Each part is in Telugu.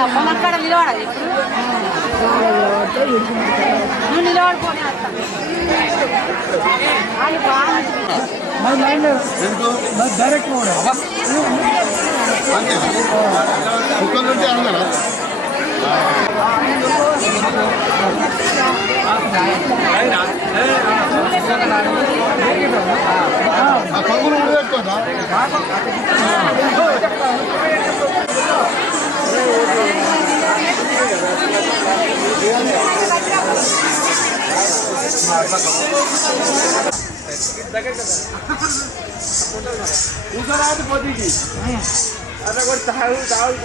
అక్కడ నిలబడాలి నువ్వు నిలబడిపోయి డైరెక్ట్ కూర్చోరాదు పోటీకి అట్లా కూడా తాగు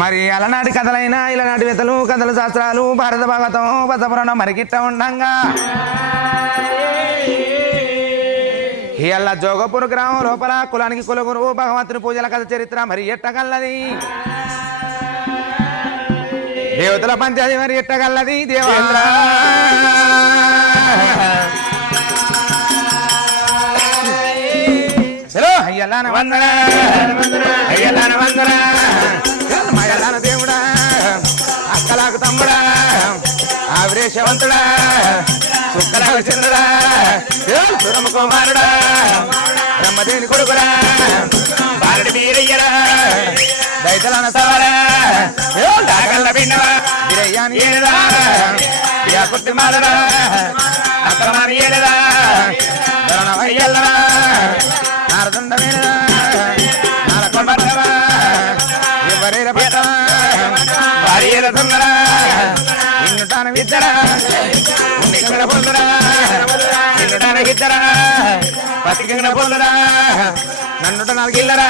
మరి అలనాటి కథలైనా ఇలనాటి వెతలు కథల శాస్త్రాలు భారత భాగవతం బసపురాణం మరిగిట్ట ఉండంగా ఇళ్ళ జోగపూర్ గ్రామం లోపల కులానికి కులగురు భగవంతుని పూజల కథ చరిత్ర మరి ఎట్టగల్లది దేవతల పంచాయతీ మరి ఎట్టగల్లది దేవేంద్ర అయ్యలాన వందన అయ్యలాన వందన మయలాన దేవుడా అక్కలకు తమ్ముడా ఆవిరేశవంతుడా సుక్కలకు చంద్రుడా సురమ కుమారుడా బ్రహ్మదేవుని కొడుకురా బాలుడి మీరయ్యరా దైతలన సవరా దాగల్ల పిండవా వీరయ్యాని ఏలరా యాకుర్తి మాలరా అక్రమాని ఏలరా ధరణవయ్యల్లరా నారదుండ వేలరా నారకొండ పట్టవా ఎవరేల పట్టవా భార్యల దొంగరా ఇన్నుటాన విద్దరా ఉన్నికడ పొందరా ఇన్నుటాన గిద్దరా పతికంగడ పొందరా నన్నుట నల్గిల్లరా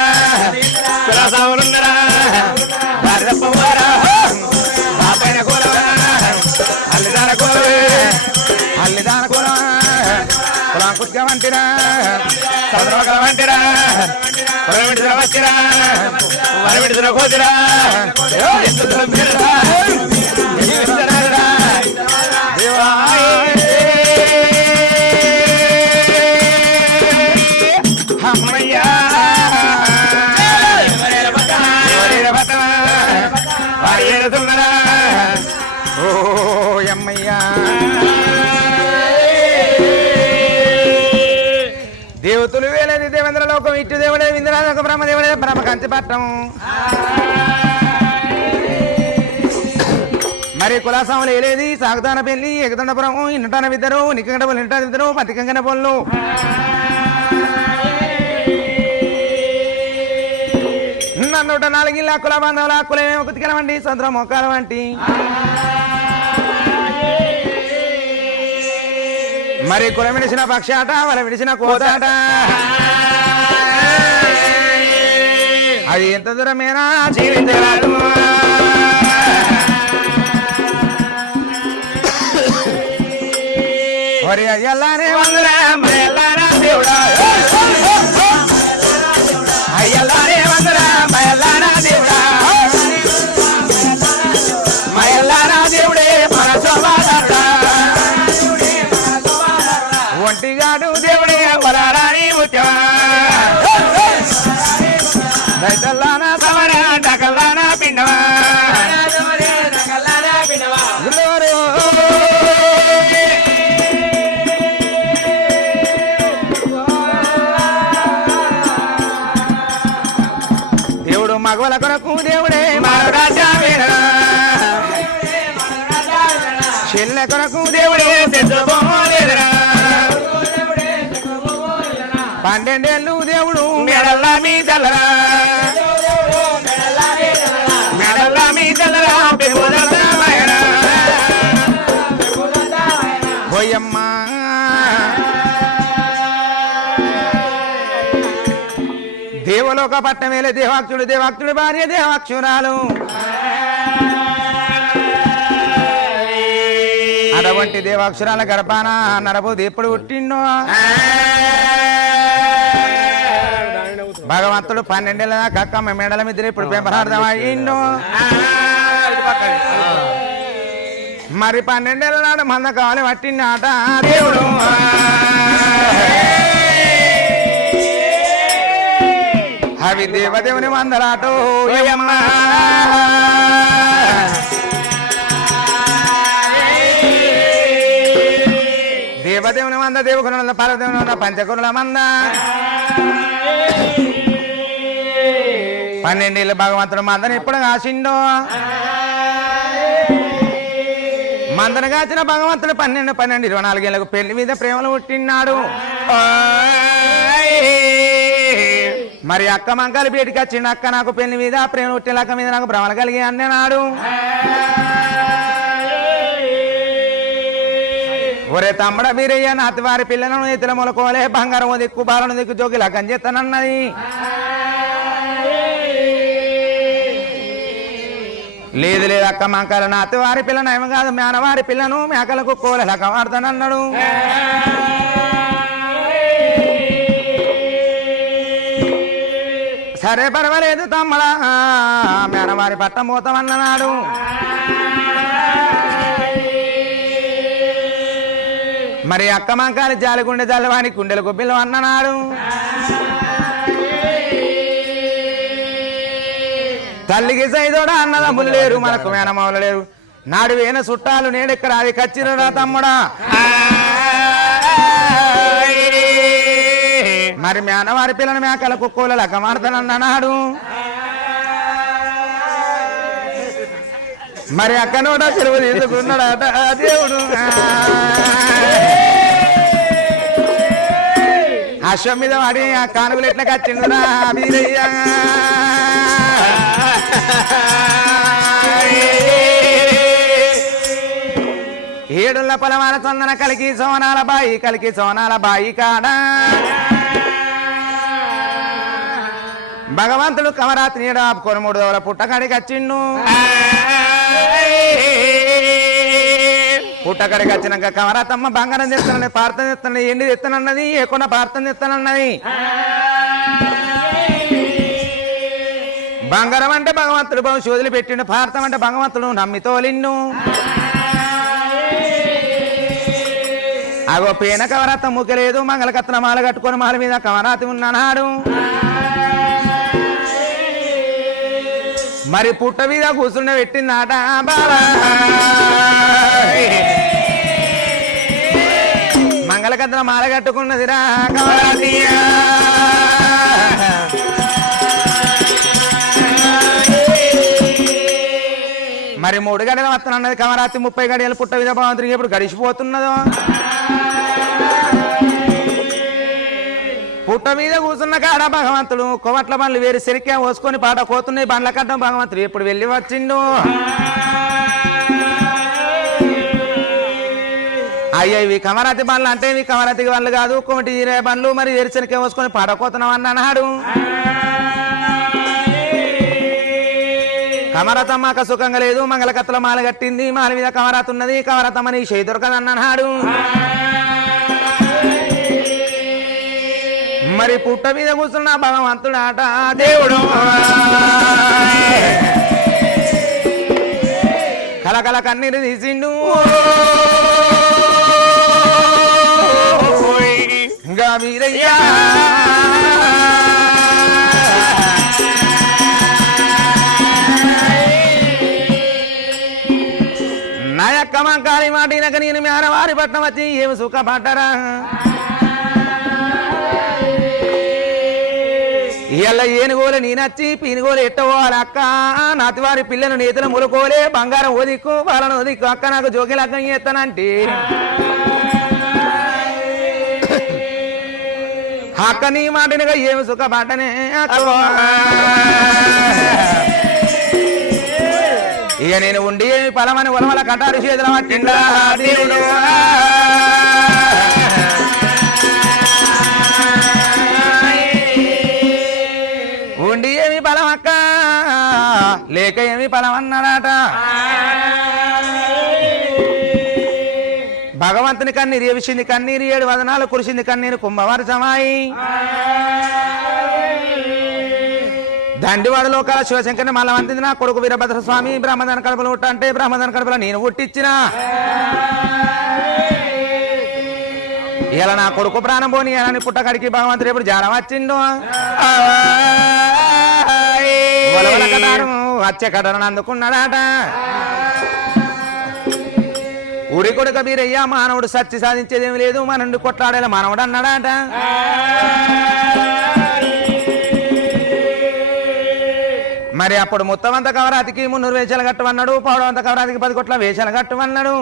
కులాసావులున్నరా భార్యప్పవారా బాపైన కూలవరా అల్లిదాన కూలవే అల్లిదాన కూల కులం కుట్క వంటిరా సదరవగల వంటిరా పొలం విడిచిన వచ్చిరా వరి విడిచిన కోతిరా అమ్మయ్యా వారి ఏడుతున్నారా ఓ అమ్మయ్యా దేవతలు వేలేది దేవేంద్ర లోకం ఇటు దేవుడే ఇంద్రలోక బ్రహ్మదేవుడే బ్రహ్మ కంచి పట్టం మరి కులాసములు వేలేది సాగుతాన పెళ్లి ఎగదండపురం ఇంటాన విద్దరు నికంగడ పొలు ఇంటాన విద్దరు పతికంగన పొల్లు నన్నుట నాలుగిల్ల కుల బంధువుల కులమేమో కుతికల వంటి సొంత మొక్కల వంటి మరి కులం విడిచిన పక్షాట వాళ్ళ విడిచిన కోతాట అది ఎంత దూరమేనా జీవించరాదు మరి అయ్యల్లానే వందరా మయల్లారా దేవుడా అయ్యల్లానే వందరా మయల్లారా దేవుడా మయల్లారా దేవుడే మన సోమారుడా ఒంటిగాడు దేవుడే వరారాని ముత్యమా రైతల్లానా సమరా డకల్లానా పిండమా దేవుడు మగవల కొరకు దేవుడే మారురాజా వీరరా చెల్లె కొరకు దేవుడే తెచ్చుకోలేదురా 12 ఏళ్ళు దేవుడు మెడల్లా మీదలరా మెడల్లా మీదలరా పోయమ్మ దేవలోక పట్టం వేలే దేవాక్షుడు దేవాక్షుడు భార్య దేవాక్షురాలు అటువంటి దేవాక్షరాల గర్భాన నరబోధి ఎప్పుడు పుట్టిండో భగవంతుడు 12 ఏళ్ళ దాకా అక్కమ్మ మెడల మీద ఇప్పుడు పెంపరార్థం అయ్యిండో మరి 12 ఏళ్ళ నాడు మంద కావాలి పట్టిండాట దేవుడు అవి దేవదేవుని మందరాటో దేవదేవుని మంద దేవకుల పరదేవుని మంద పంచకుల మంద 12 ఏళ్ళు భగవంతుడు మందని ఎప్పుడు కాసిండో మందను కాచిన భగవంతుడు 12 24 ఏళ్ళకు పెళ్లి మీద ప్రేమలు పుట్టినాడు మరి అక్క మంకాలు బయటికి వచ్చిండు అక్క నాకు పెళ్లి మీద ప్రేమ పుట్టిన అక్క మీద నాకు భ్రమలు కలిగి అన్నాడు ఒరే తమ్ముడ మీరయ్య నాతివారి పిల్లలను ఎత్తుల మొలకోలే బంగారం దిక్కు బాలను దిక్కు జోకి లగ్గం చేస్తానన్నది లేదు లేదు అక్క మంకాల నాతివారి పిల్లను ఏమో కాదు మేనవారి పిల్లను మేకలకు కోలే లగ్గం ఆడతానన్నాడు సరే పర్వాలేదు తమ్ముడా మేనవారి పట్టం పోతామన్నాడు మరి అక్క మంకాలి జాలిగుండె జల్లవాని కుండెల గొబ్బిలు అన్ననాడు తల్లికి సైదోడా అన్నదమ్ములు లేరు మనకు మేనమావులు లేరు నాడు వేన చుట్టాలు నేడెక్కడ అది కచ్చిరరా తమ్ముడా మరి మేనవారి పిల్లని మేకల కుక్కల లెక్కమాడతానన్నాడు. మరి అక్కనోట చెరువు తీసుకున్నాడట దేవుడు. అశ్వం మీద వాడి ఆ కానుకలు ఎట్లా కచ్చిండురా వీరయ్య. ఏడుల్ల పొలమాన చందన కలికి సోనాల బాయి కాడ భగవంతుడు కమరాత్రి నీడ ఆపుకొని 3 రోజుల పుట్టకాడికి వచ్చిండు. పుట్టకాడికి వచ్చినాక కమరాతమ్మ బంగారం తెస్తానని ప్రార్థన తెస్తానని ఎండి తెస్తానన్నది, ఏకుండా ప్రార్థన తెస్తానన్నది. బంగారం అంటే భగవంతుడు భవిష్యత్తులు పెట్టిండు, భారతం అంటే భగవంతుడు నమ్మితోలిండు. అగో పేన కవరాత ముక్కలేదు, మంగళకత్న మాల కట్టుకొని మాల మీద కవరాతి ఉన్నాడు. మరి పుట్ట మీద కూర్చుండ పెట్టిందాట బాబా. మంగళకత్న మాల కట్టుకున్నదిరా కవరాతియా. మరి 3 గడియలు వస్తానన్నది కమరాత్రి, 30 గడియలు పుట్ట మీద భగవంతుడికి ఎప్పుడు గడిచిపోతున్నదో. పుట్ట మీద కూర్చున్న కాడ భగవంతుడు కొవట్ల బండ్లు వేరు సెరికా పోసుకొని పాట కోతున్నాయి. బండ్ల కట్టం భగవంతుడు ఎప్పుడు వెళ్ళి వచ్చిండు. అయ్యా ఇవి కమరాతి బండ్లు అంటే ఇవి కమరాతి బండ్లు కాదు, కొమటి బండ్లు. మరి వేరు సెరికా పోసుకొని పాట కోతున్నాం అన్నాడు. కమరతమ్మక సుఖంగా లేదు, మంగళకత్తల మాల కట్టింది, మాల మీద కమరాత ఉన్నది. కమరతమ్మ నీ చేయి దొరకదన్నాడు. మరి పుట్ట మీద కూర్చున్న భగవంతుడాట దేవుడు. కలకల కన్నీరు తీసిండు. ఇంకా వీరయ్యా నాయక్కమంకారి మాటినక నేను మేనవారి పట్నం వచ్చి ఏమి సుఖపడ్డరా. ఇళ్ళ ఏనుగోలు నేనచ్చి పీనుగోలు ఎట్టపోవాలి అక్క. నాతివారి పిల్లలు నేతలు ములుకోలే, బంగారం ఓదిక్కు వాళ్ళను ఓదిక్కు అక్క. నాకు జోగి లగ్గం చేస్తానంటే అక్క నీ మాటినగా ఏమి సుఖపడ్డనే. ఇక నేను ఉండి ఏమి పలమని ఒలవల కటారు చేతుల పట్టిండా దేవుడు. ఉండి ఏమి బలం అక్క, లేక ఏమి బలం అన్నాడట. భగవంతుని కన్నీరు ఏవిసింది కన్నీరు, 7 వదనాలు కురిసింది కన్నీరు కుంభవారి సమాయి. దండివాడ లోకాల శివశంకర్ని మళ్ళా వంతింది నా కొడుకు వీరభద్ర స్వామి. బ్రహ్మదాన కడుపులో ఉట్ట అంటే బ్రహ్మదాన కడుపులో నేను పుట్టించిన. ఇలా నా కొడుకు ప్రాణం పోని అని పుట్టకడికి భగవంతుడు ఎప్పుడు జారం వచ్చిండు. వచ్చే కటను అందుకున్నాడట. ఉడి కొడుక వీరయ్యా మానవుడు సచ్చి సాధించేదేమి లేదు, మన నుండి కొట్లాడేలా మానవుడు అన్నాడట. మరి అప్పుడు మొత్తం అంత కవరాతికి 300 వేషాలు కట్టమన్నాడు, పౌడం అంత కవరాతికి 10 కోట్ల వేషాలు కట్టమన్నాడు.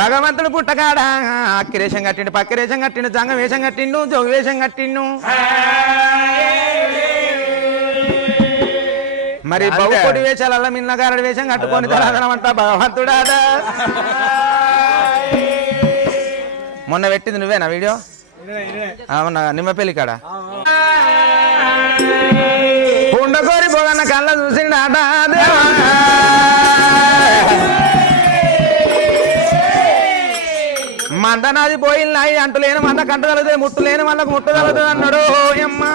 భగవంతుడు పుట్టకాడ అక్కిరేషం కట్టిండు, పక్కిరేషం కట్టిండు, జంగం వేషం కట్టిండు, జోగి వేషం కట్టిండు. మరి బహుకోటి వేషాలలో మిన్నగారడి వేషం కట్టుకొని తలదనమంట భగవంతుడాడ. మొన్న పెట్టింది నువ్వేనా వీడియో? అవునా, నిమ్మ పెళ్లి కాడ ఉండకోరి పోగన్న కళ్ళ చూసిండాట దేవా. మందనాది పోయినాయి అంటులేని మంద కంటగలుగుతుంది, ముట్టులేని వాళ్ళకు ముట్టగలుగుతుంది అన్నాడు. అమ్మా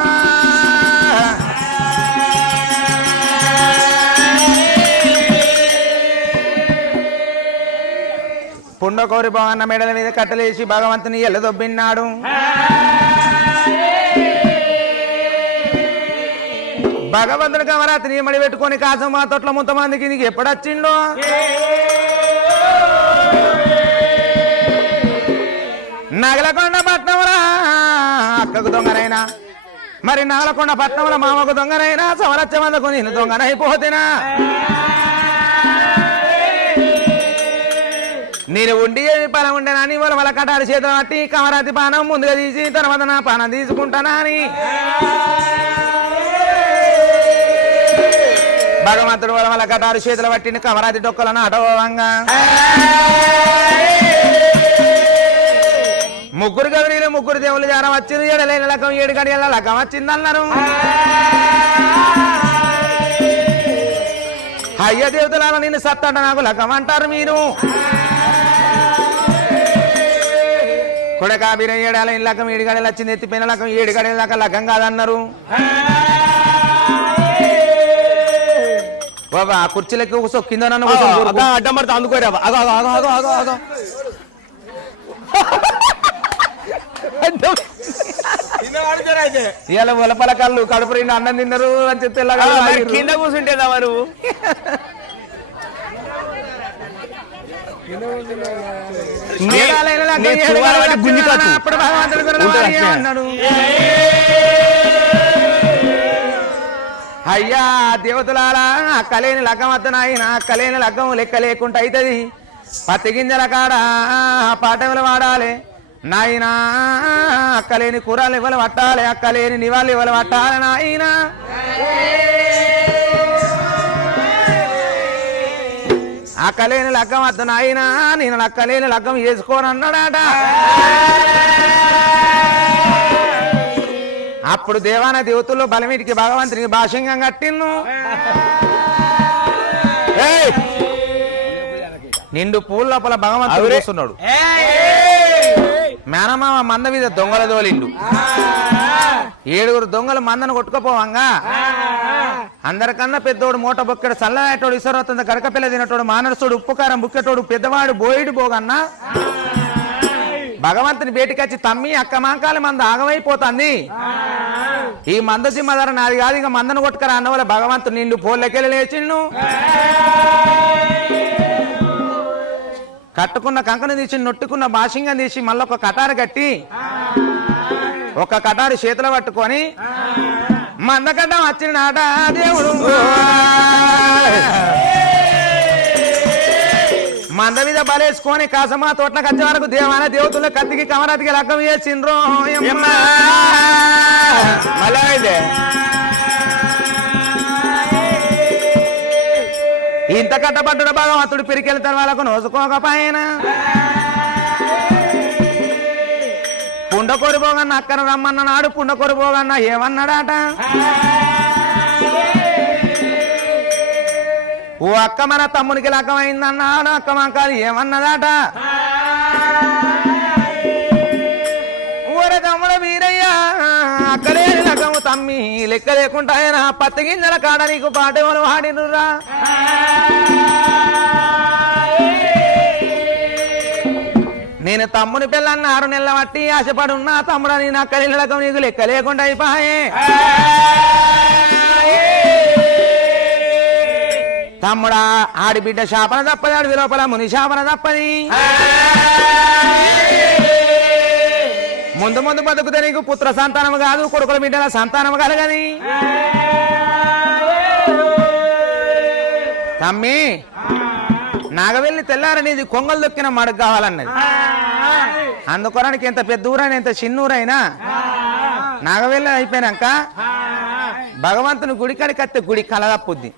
పుండకోరి భగవన్న మెడల మీద కట్టలేసి భగవంతుని ఎల్లదొబ్బిన్నాడు. భగవంతుని కమరాత్రి మడి పెట్టుకొని కాసం మా తొట్ల ముంతమందికి నీకు ఎప్పుడొచ్చిండో. నగలకొండ పట్నంలో అక్కకు దొంగనైనా మరి నగలకొండ పట్నంలో మామకు దొంగనైనా సవరచ్చమందకు నేను దొంగనైపోతేనా నేను ఉండి ఏమి పనం ఉండేనని వాళ్ళ కటారు చేతులు పట్టి కమరాతి పానం ముందుగా తీసి తర్వాత నా పానం తీసుకుంటానా అని భగవంతుడు వాళ్ళ కటారు చేతులు పట్టిన కమరాతి డొక్కలను అటవంగా ముగ్గురు గౌరీలు ముగ్గురు దేవుళ్ళు జానం వచ్చింది ఏడలేని లకం 7 గడియల లకం వచ్చిందన్నారు అయ్య దేవతల నిన్ను సత్తంట నాకు లకం అంటారు మీరు కొడక మీరు 7 లకం 7 గడియలు వచ్చింది ఎత్తిపోయిన లకం 7 గడియల లకం లకం కాదన్నారు బాబా కుర్చీలకి కింద నన్ను అడ్డం పడితే అందుకోరా ఇలా ఉలపల కళ్ళు కడుపు రెండు అన్నం తిన్నారు అని చెప్తే కింద కూర్చుంటేదా వారు అప్పుడు భగవంతుడు అన్నాడు అయ్యా దేవతలారా అక్కలేని లగ్గం వద్దనాయన అక్కలేని లగ్గం లెక్క లేకుండా అవుతుంది పత్తి గింజల కాడ పాఠములు వాడాలి నాయన అక్కలేని కూరలు ఇవ్వలు పట్టాలి అక్కలేని నివాళులు ఇవ్వలు పట్టాలి నాయన అక్కలేని లగ్గం వద్దు నాయన నేను అక్కలేని లగ్గం వేసుకోనన్నాడట అప్పుడు దేవాన దేవతల్లో బలమీటికి భగవంతునికి భాషంగా కట్టిన్ను నిండు పూల లోపల భగవంతుడు చూస్తున్నాడు మేనమామ మంద మీద దొంగల దోలిండు 7 దొంగలు మందను కొట్టుకుపోవంగా అందరికన్నా పెద్దోడు మూట బొక్కెడు చల్లటోడు ఇసరవుతుంది గడకపిల్ల తినటోడు మానసుడు ఉప్పుకారం బుక్కెటోడు పెద్దవాడు బోయిడు బోగన్నా భగవంతుని బేటికొచ్చి తమ్మి అక్క మాంకాలి మంద ఆగమైపోతుంది ఈ మంద సింహధర నాది కాదు ఇక మందను కొట్టుకరా అన్న వల్ల భగవంతుడు నిండు పోలకెళ్ళి లేచిండు కట్టుకున్న కంకను తీసి నొట్టుకున్న భాషంగా తీసి మళ్ళీ ఒక కటారు కట్టి ఒక కటారు చేతులు పట్టుకొని మందకడ్డం వచ్చినాట దేవుడు మంద మీద బలేసుకొని కాసమా తోటలకు వచ్చే వరకు దేవాన దేవతల కత్తికి కమరాతికి లగ్గం వేసిండ్రో ఇంత కట్టబడ్డ భగవంతుడు పిరికెళ్తారు వాళ్ళకు నోసుకోకపోయిన పుండకోరి పోగన్న అక్కన రమ్మన్నాడు పుండకోరి పోగన్న ఏమన్నాడట ఓ అక్క మన తమ్మునికి లగ్గమైందన్నాడు అక్క మాకాలు ఏమన్నదాట ఊర తమ్ముడు వీరయ్యా అక్కలేని లగ్గము తమ్మి లెక్క లేకుండా ఆయన పత్తి గింజల కాడ నీకు పాటలు వాడినురా నేను తమ్ముని పిల్లన్న 6 నెలల బట్టి ఆశపడున్నా తమ్ముడు నేను అక్కలేని లగ్గం నీకు లెక్క లేకుండా అయిపోయే తమ్ముడా ఆడిబిడ్డ శాపన తప్పది ఆడి లోపల ముని శాపన తప్పది ముందు ముందు బతుకుతే నీకు పుత్ర సంతానము కాదు కొడుకుల బిడ్డల సంతానము కలగని తమ్మి నాగవెల్లి తెల్లారనేది కొంగలు దొక్కిన మడుగు కావాలన్నది అందుకొరానికి ఎంత పెద్ద ఊరైనా ఎంత చిన్నూరైనా నాగవెల్లి అయిపోయినాక భగవంతుని గుడికాడికి కత్తే గుడి కలదప్పుద్ది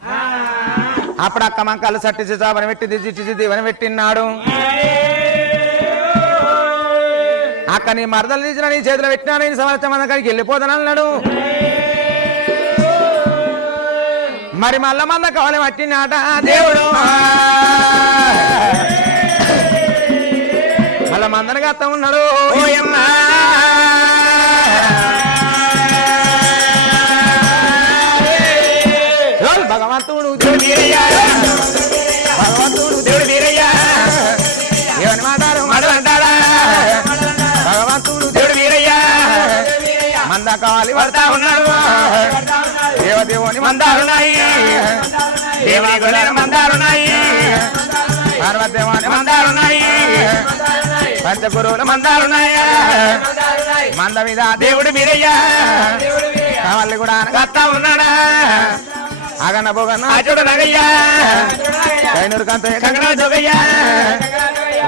అప్పుడు అక్క మంకాలు సట్టి చాపని పెట్టి దిచ్చి దీవని పెట్టినాడు అక్క నీ మరదలు తీసిన నీ చేతిలో పెట్టినా నేను సంవత్సరం కాడికి వెళ్ళిపోతానన్నాడు మరి మళ్ళా మళ్ళా కావాలి పట్టినాట దేవుడు మళ్ళా మందనగా అత్త ఉన్నాడు భగవంతుడు భగవంతుడు దేవుడు వీరయ్యా ఏమని మాటలంటాడా భగవంతుడు దేవుడు వీరయ్యా మంద కావాలి పడతా ఉన్నాడు దేవదేవుని మందాలున్నాయి దేవాలయ మందాలున్నాయి పార్వదేవాని మందాలున్నాయి పంచగురువుల మందాలున్నాయా మంద మీద దేవుడు మీరయ్యా మళ్ళీ కూడా అనగత్తా ఉన్నాడా అగన బొగన్న చూడు నగయ్యా కైనూరు కంత కంగనా జోగయ్యా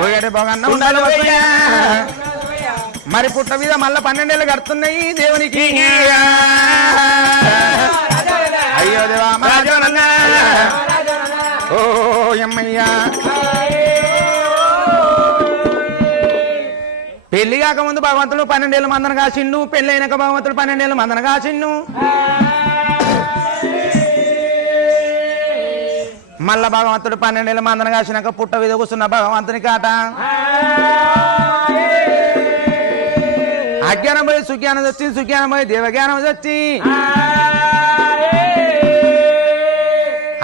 ఊగడి బొగన్న ఉండాలి వయ్యా మరి పుట్ట మీద మళ్ళా 12 ఏళ్ళు కడుతున్నాయి దేవునికి అయ్యో దేవా రాజోనన్నా ఓ అమ్మయ్యా పెళ్లి కాకముందు భగవంతుడు 12 ఏళ్ళు మందన కాసిండు పెళ్లి అయినాక భగవంతుడు 12 ఏళ్ళు మందన కాసిండు మళ్ళా భగవంతుడు 12 ఏళ్ళు మందన కాసినాక పుట్ట మీద కూర్చున్న భగవంతుని కాట అజ్ఞానం పోయి సుజ్ఞానం వచ్చి సుజ్ఞానం పోయి దేవజ్ఞానం వచ్చి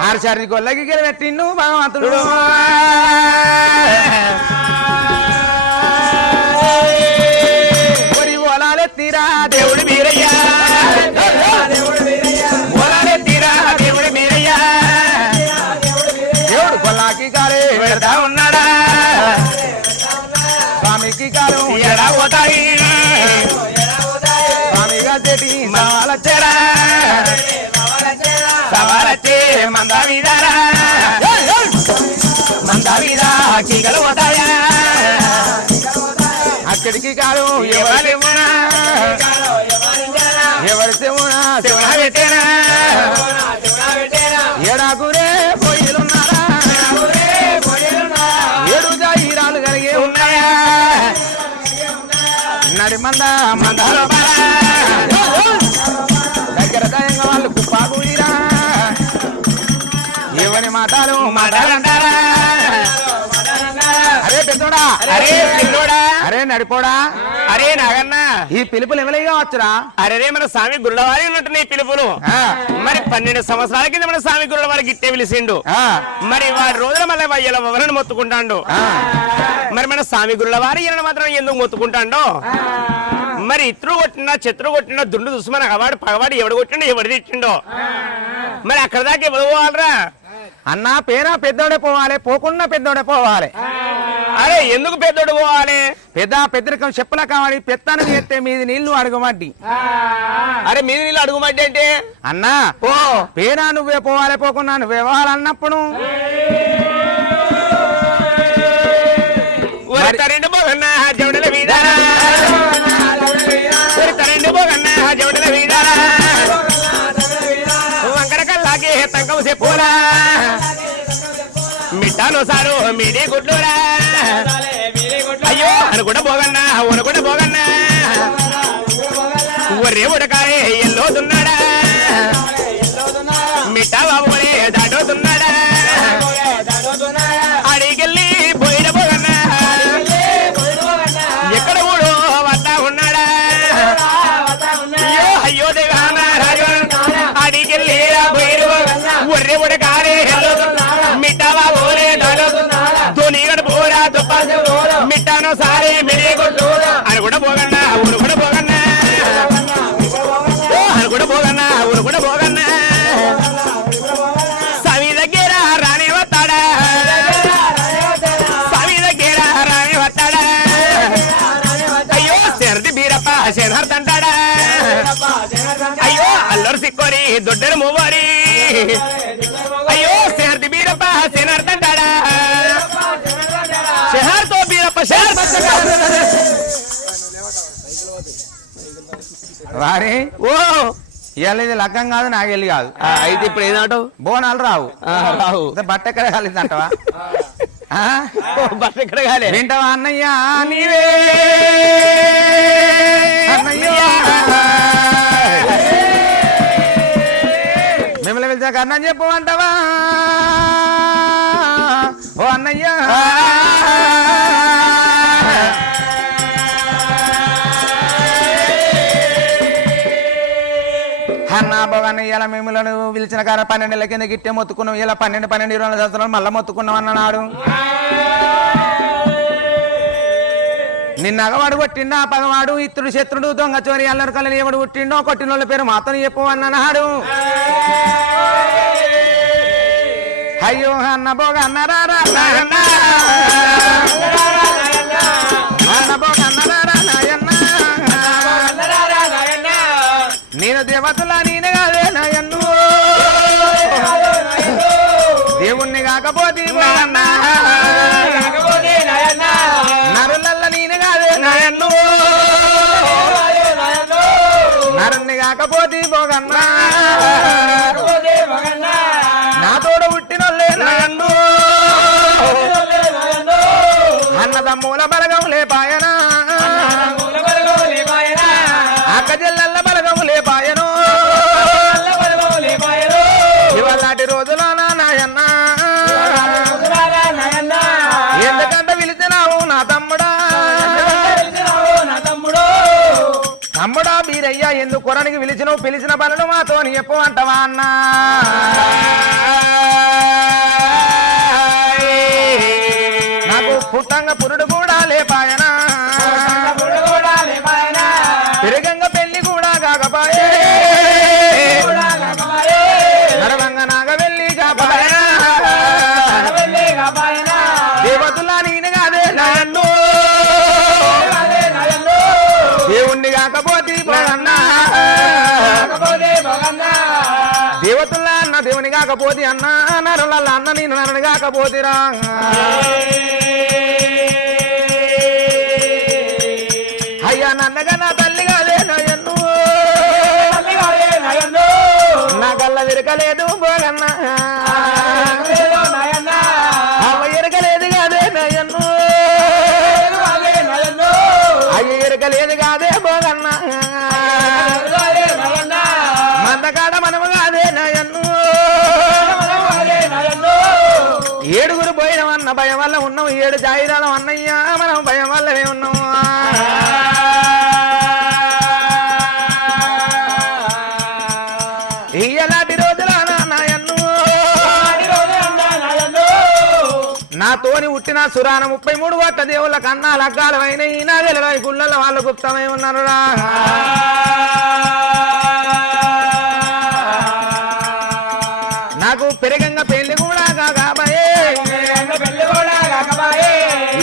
ఆర్చారిని గొల్లకి పెట్టిండు భగవంతుడు ఓలాలెత్తిరా దేవుడు మీరయ్యా ఓలాలెత్తిరా దేవుడు మీరయ్యా దేవుడు గొల్లాకి కాలే పెడతా ఉన్నాడా స్వామికి కాలు ఎడా పోతాయి స్వామిగా చెటి సవాలచ్చారా సవాలచ్చే మందావిదారా మందావిదా కీగలు పోతాయా అక్కడికి కాదు ఎవరివునా ఎవరి శివునా శివునా పెట్టేనా ఏడాకురే పొయ్యిలున్నారా ఏడు జాయిరాలు కలిగి ఉన్నాయా నడి మంద మందాలో దగ్గర దయంగా వాళ్ళు కుప్పాకూడిరా ఎవరి మాటలు మాట్లాడంటారా అరే పెద్దోడా అరే పిల్లోడా అరే నడిపోడా అరే నాగన్న ఈ పిలుపులు ఎవరిగా వచ్చురా అరే మన స్వామి గురుడవారి ఉన్నట్టు పిలుపులు మరి 12 సంవత్సరాల కింద మన స్వామి గురుడవారి గిట్టే పిలిచిండు మరి వారి రోజుల మళ్ళీ ఎవరిని మొత్తుకుంటాడు మరి మన స్వామి గురుడవారి ఈయన మాత్రం ఎందుకు మొత్తుకుంటాడో మరి ఇత్రు కొట్టినా చెత్రు కొట్టినా దుండు దుస్మన అవాడు పగవాడు ఎవడు కొట్టిండో ఎవడు తెచ్చిండో మరి అక్కడ దాకా ఎవరు పోవాలరా అన్నా పేరా పెద్దోడే పోవాలి పోకుండా పెద్దోడే పోవాలి అరే ఎందుకు పెద్దోడు పోవాలి పెద్దరికం చెప్పుల కావాలి పెత్తనం చేస్తే మీది నీళ్లు అడుగుమడ్డి అరే మీది నీళ్ళు అడుగుమడ్డి అంటే అన్నా ఓ పేరా నువ్వే పోవాలి పోకుండా నువ్వే పోవాలన్నప్పుడు కరెంటు పోగన్నా జవడల మీద కరెంటు పోగన్నా జవడల మీద వంకరకల్లాగే తంకం చెప్పులా మిట్టాను సారు మీడి గుడ్లురా అయ్యో అనుకుంటా పోగన్నా ఉనుకుంటా పోగన్నా ఒరే ఉడకారే ఎల్లోతున్నాడా మిట్టా బాబులే దాటోతున్నాడా అడిగెళ్ళి పోయిన పోగన్నా ఎక్కడ ఊడు వద్దా ఉన్నాడా అయ్యో దేవానా రాజు అడిగెళ్ళి పోయిన ఒర్రె ఉడకారే మిట్టా బాబులే ధోనిగడు పోరా మిట్టాను సారే మిడి గుడ్డు అని కూడా పోగన్నా ఊరు కూడా పోగన్నా అని కూడా పోగన్నా ఊరు కూడా పోగన్నా సవి దగ్గర రాని వస్తాడా సవి దగ్గర రాని వస్తాడా అయ్యో శరది బీరప్ప శనర్దంటాడా అయ్యో అల్లరు సిక్కోరి దొడ్డరు మూవారి అయ్యో శరది బీరప్ప శనర్దంటాడా శహర్తో బీరప్ప శహర్ వారే ఓ ఇవాళ ఇది లగ్గం కాదు నాగెళ్ళి కాదు అయితే ఇప్పుడు ఏదంట బోనాలు రావు రావు బట్ట ఎక్కడ కాలేదంటవా బట్ట ఎక్కడ కాలే వింటావా అన్నయ్యా నీవే అన్నయ్యా మిమ్మల్ని వెళ్తే కన్నా చెప్పమంటావా ఓ అన్నయ్యా అన్నా భగవాన్ ఇలా మిమ్మల్ని పిలిచిన కాడ 12 ఏళ్ళ కింద గిట్టే మొత్తుకున్నాం ఇలా 12 20 సంవత్సరాలు మళ్ళా మొత్తుకున్నాం అన్నాడు నిన్న అగవాడు కొట్టిండా పగవాడు ఇత్రుడు శత్రుడు దొంగ చోరి అల్లరు కళ్ళు ఎవడు కొట్టిండో కొట్టినోళ్ళ పేరు మాతో చెప్పు అన్నాడు అయ్యో అన్న బోగ అన్నారా కాదే నాయన్ను దేవుణ్ణి కాకపోతే నరులల్ల నేను కాదే నాయన్ను నరుణ్ణి కాకపోతే పోగన్నా నా తోడ పుట్టినోళ్ళే నాయన్ను అన్నదమ్ముల బలగం లేపాయనా అక్క చెల్లెళ్ళ బలగం లేపాయను ఇవాళటి రోజులోనా నాయన్నా ఎందుకంటే పిలిచినావు నా తమ్ముడా తమ్ముడా మీరయ్యా ఎందుకు కొరానికి పిలిచినావు పిలిచిన పనులు మాతో చెప్పు అంటవా అన్నా నాకు పుట్టంగా పురుడు కూడా లేపాయనా పెరుగంగా పెళ్లి కూడా కాకపాయే నడవంగా నాగవెల్లి కాపాయనా దేవతులా నేను కాదే నాయన్ను దేవుణ్ణి కాకపోతే దేవతుల్లా అన్న దేవుని కాకపోతే అన్న నరుల అన్న నేను నరుని కాకపోతేరా అయ్యా నన్నగా నా తల్లి కాదే నాయన్ను నా కళ్ళ విరకలేదు పోగన్నా అమ్మ ఎరకలేదు కాదే నాయన్ను అయ్య ఎరకలేదు కాదే పోగన్నా మందకాడ మనము కాదే నాయన్ను ఏడుగురు పోయినమన్న భయం వల్ల ఉన్నాము 7 జాయిరాలం అన్నయ్యా మనం భయం వల్లనే ఉన్నాము ఇయ్యలాంటి రోజులానా నాయన్ను నాతోని పుట్టిన సురాన 33 కోట్ల దేవుళ్ళ కన్నా లగ్గాలమైన ఈ నాగల గుళ్ళ వాళ్ళు గుప్తమై ఉన్నారు నాకు పెరగంగా పెళ్లి కూడా కాకబాయే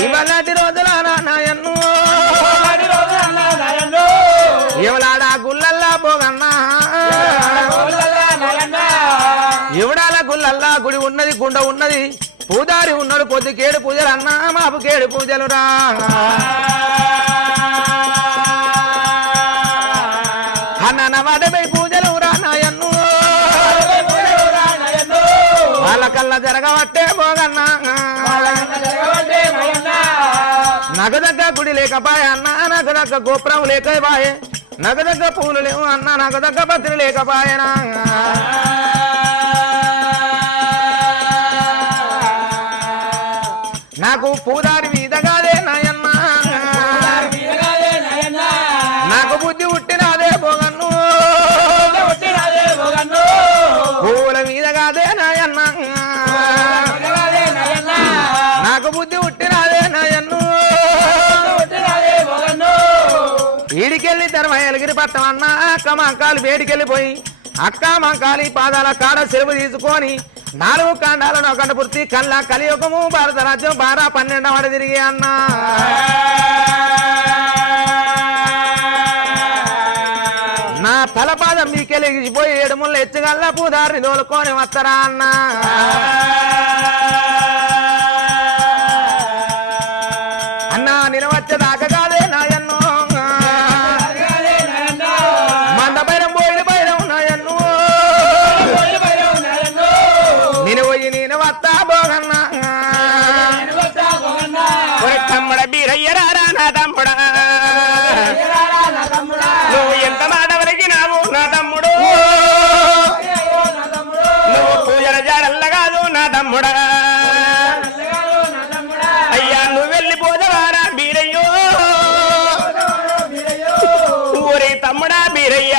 ఇవాళటి రోజులానా నాయన్ను ఎవలాడ గుళ్ళల్లా పోగన్నా ఎవడాల గుళ్ళల్లా గుడి ఉన్నది గుండ ఉన్నది పూజారి ఉన్నాడు పొద్దుకేడు పూజలు అన్నా మాపుకేడు పూజలు రా అన్న వాడపై పూజలు రా నాయన్ను వాళ్ళ కళ్ళ జరగబట్టే పోగన్నా నాకు దగ్గర గుడి లేకపాయ అన్నా నాకు దగ్గర గోపురం లేకపాయే నాకు దగ్గర పూలు లేవు అన్నా నాకు దగ్గర పత్రి లేకపాయనా నాకు పూదారి మీద కాదే నాయన్నా నాకు బుద్ధి పుట్టినదే పోగన్ను పూల మీద కాదే నాయన్నా నాకు బుద్ధి పుట్టినదే నాయన్ను ఈడికెళ్ళి ధర్మయలగిరి పట్టం అన్నా అక్క మంకాలు వేడికెళ్ళిపోయి అక్క మంకాలి పాదాల కాడ సెలవు తీసుకొని 4 కాండాలను ఒకటి పూర్తి కళ్ళ కలియుగము భారత రాజ్యం 12 వాడు తిరిగి అన్నా నా తలపాదం మీకెలిగిపోయి 7 ముళ్ళు ఎచ్చుగల్ల పూదారిని తోలుకొని వస్తారా అన్నా అన్నా నిలవచ్చేదాకా కాదే నాయన్ను మందపైరం పోయిన పైరం నాయన్ను నేను పోయి నేను వస్తా పోగన్నా తమ్ముడ బీరయ్యరారా నా తమ్ముడా నువ్వు ఎంత మాట వరకినావు నా తమ్ముడు నువ్వు పూజల జాడల్ల కాదు నా తమ్ముడా అయ్యా నువ్వు వెళ్ళిపోదవారా బీరయ్యో ఊరి తమ్ముడా బీరయ్య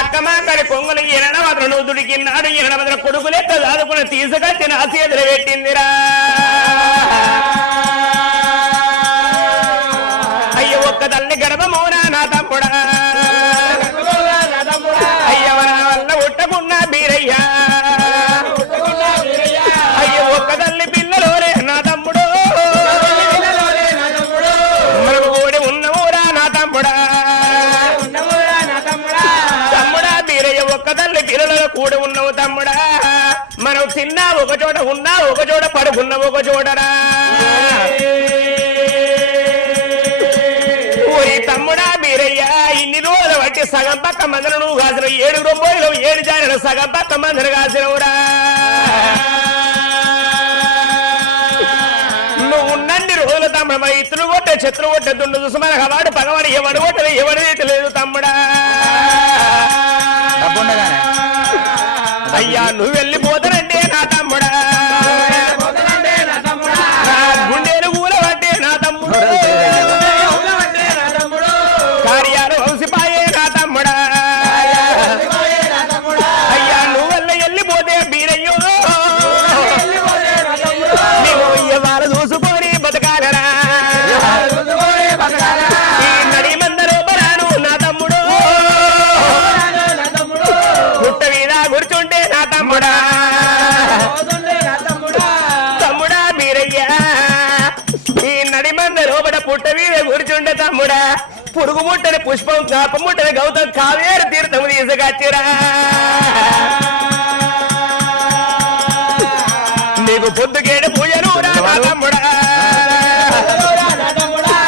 అక్కమా కడి కొంగులు 7 వదలు దుడికిన్నాడు 7 వదల కొడుకులెక్క దాదుకుని తీసుకొచ్చి నా చేతులు పెట్టిందిరా అయ్య ఒక్క తల్లి గర్భమోనా నా తమ్ముడా అయ్యవన వల్ల ఉట్టకున్నా బీరయ్యా అయ్య ఒక్క తల్లి పిల్లలోరే నా తమ్ముడు మనకు ఓడి ఉన్న ఊరా నా తమ్ముడా తమ్ముడా బీరయ్య ఒక్క తల్లి పిల్లలు కూడి ఉన్నావు తమ్ముడా మనం తిన్నా ఒక చోట ఉన్నా ఒక చోట పడుకున్న ఒక చోటరా ఓరి తమ్ముడా మీరయ్యా ఇన్ని రోజులు బట్టి సగం పక్క మందరు నువ్వు కాసిన 7 రొంబోయిలు 7 జానలు సగం పక్క మందరు కాసినవురా నువ్వు ఉన్నన్ని రోజులు తమ్ముడు మా ఇతరు కొట్టే చెత్తులు కొట్టే దుండు చూసి మన వాడు పగవాడు ఎవడు కొట్టదు ఎవడైతే లేదు తమ్ముడా అయ్యా నువ్వు వెళ్ళిపోతానంటే నా తమ్ముడా గుండెలు కూలబట్టే నా తమ్ముడు కార్యాలు వంశిపాయే నా తమ్ముడా అయ్యా నువ్వు వల్ల వెళ్ళిపోతే బీరయ్యో నీవు ఇవాళ చూసుకొని బతకాలరా ఈ నడి మందరూ బరాను నా తమ్ముడు పుట్ట మీద కూర్చుంటే నా తమ్ముడా తమ్ముడా మీరయ్యా ఈ నడి మందరూ పుట్ట మీద కూర్చుంటే తమ్ముడా పురుగు ముట్టని పుష్పం కాప ముట్టని గౌతమ్ కావేరు తీర్థం తీసుకొచ్చిరా నీకు పొద్దుగేడు పూజలు రా నా తమ్ముడా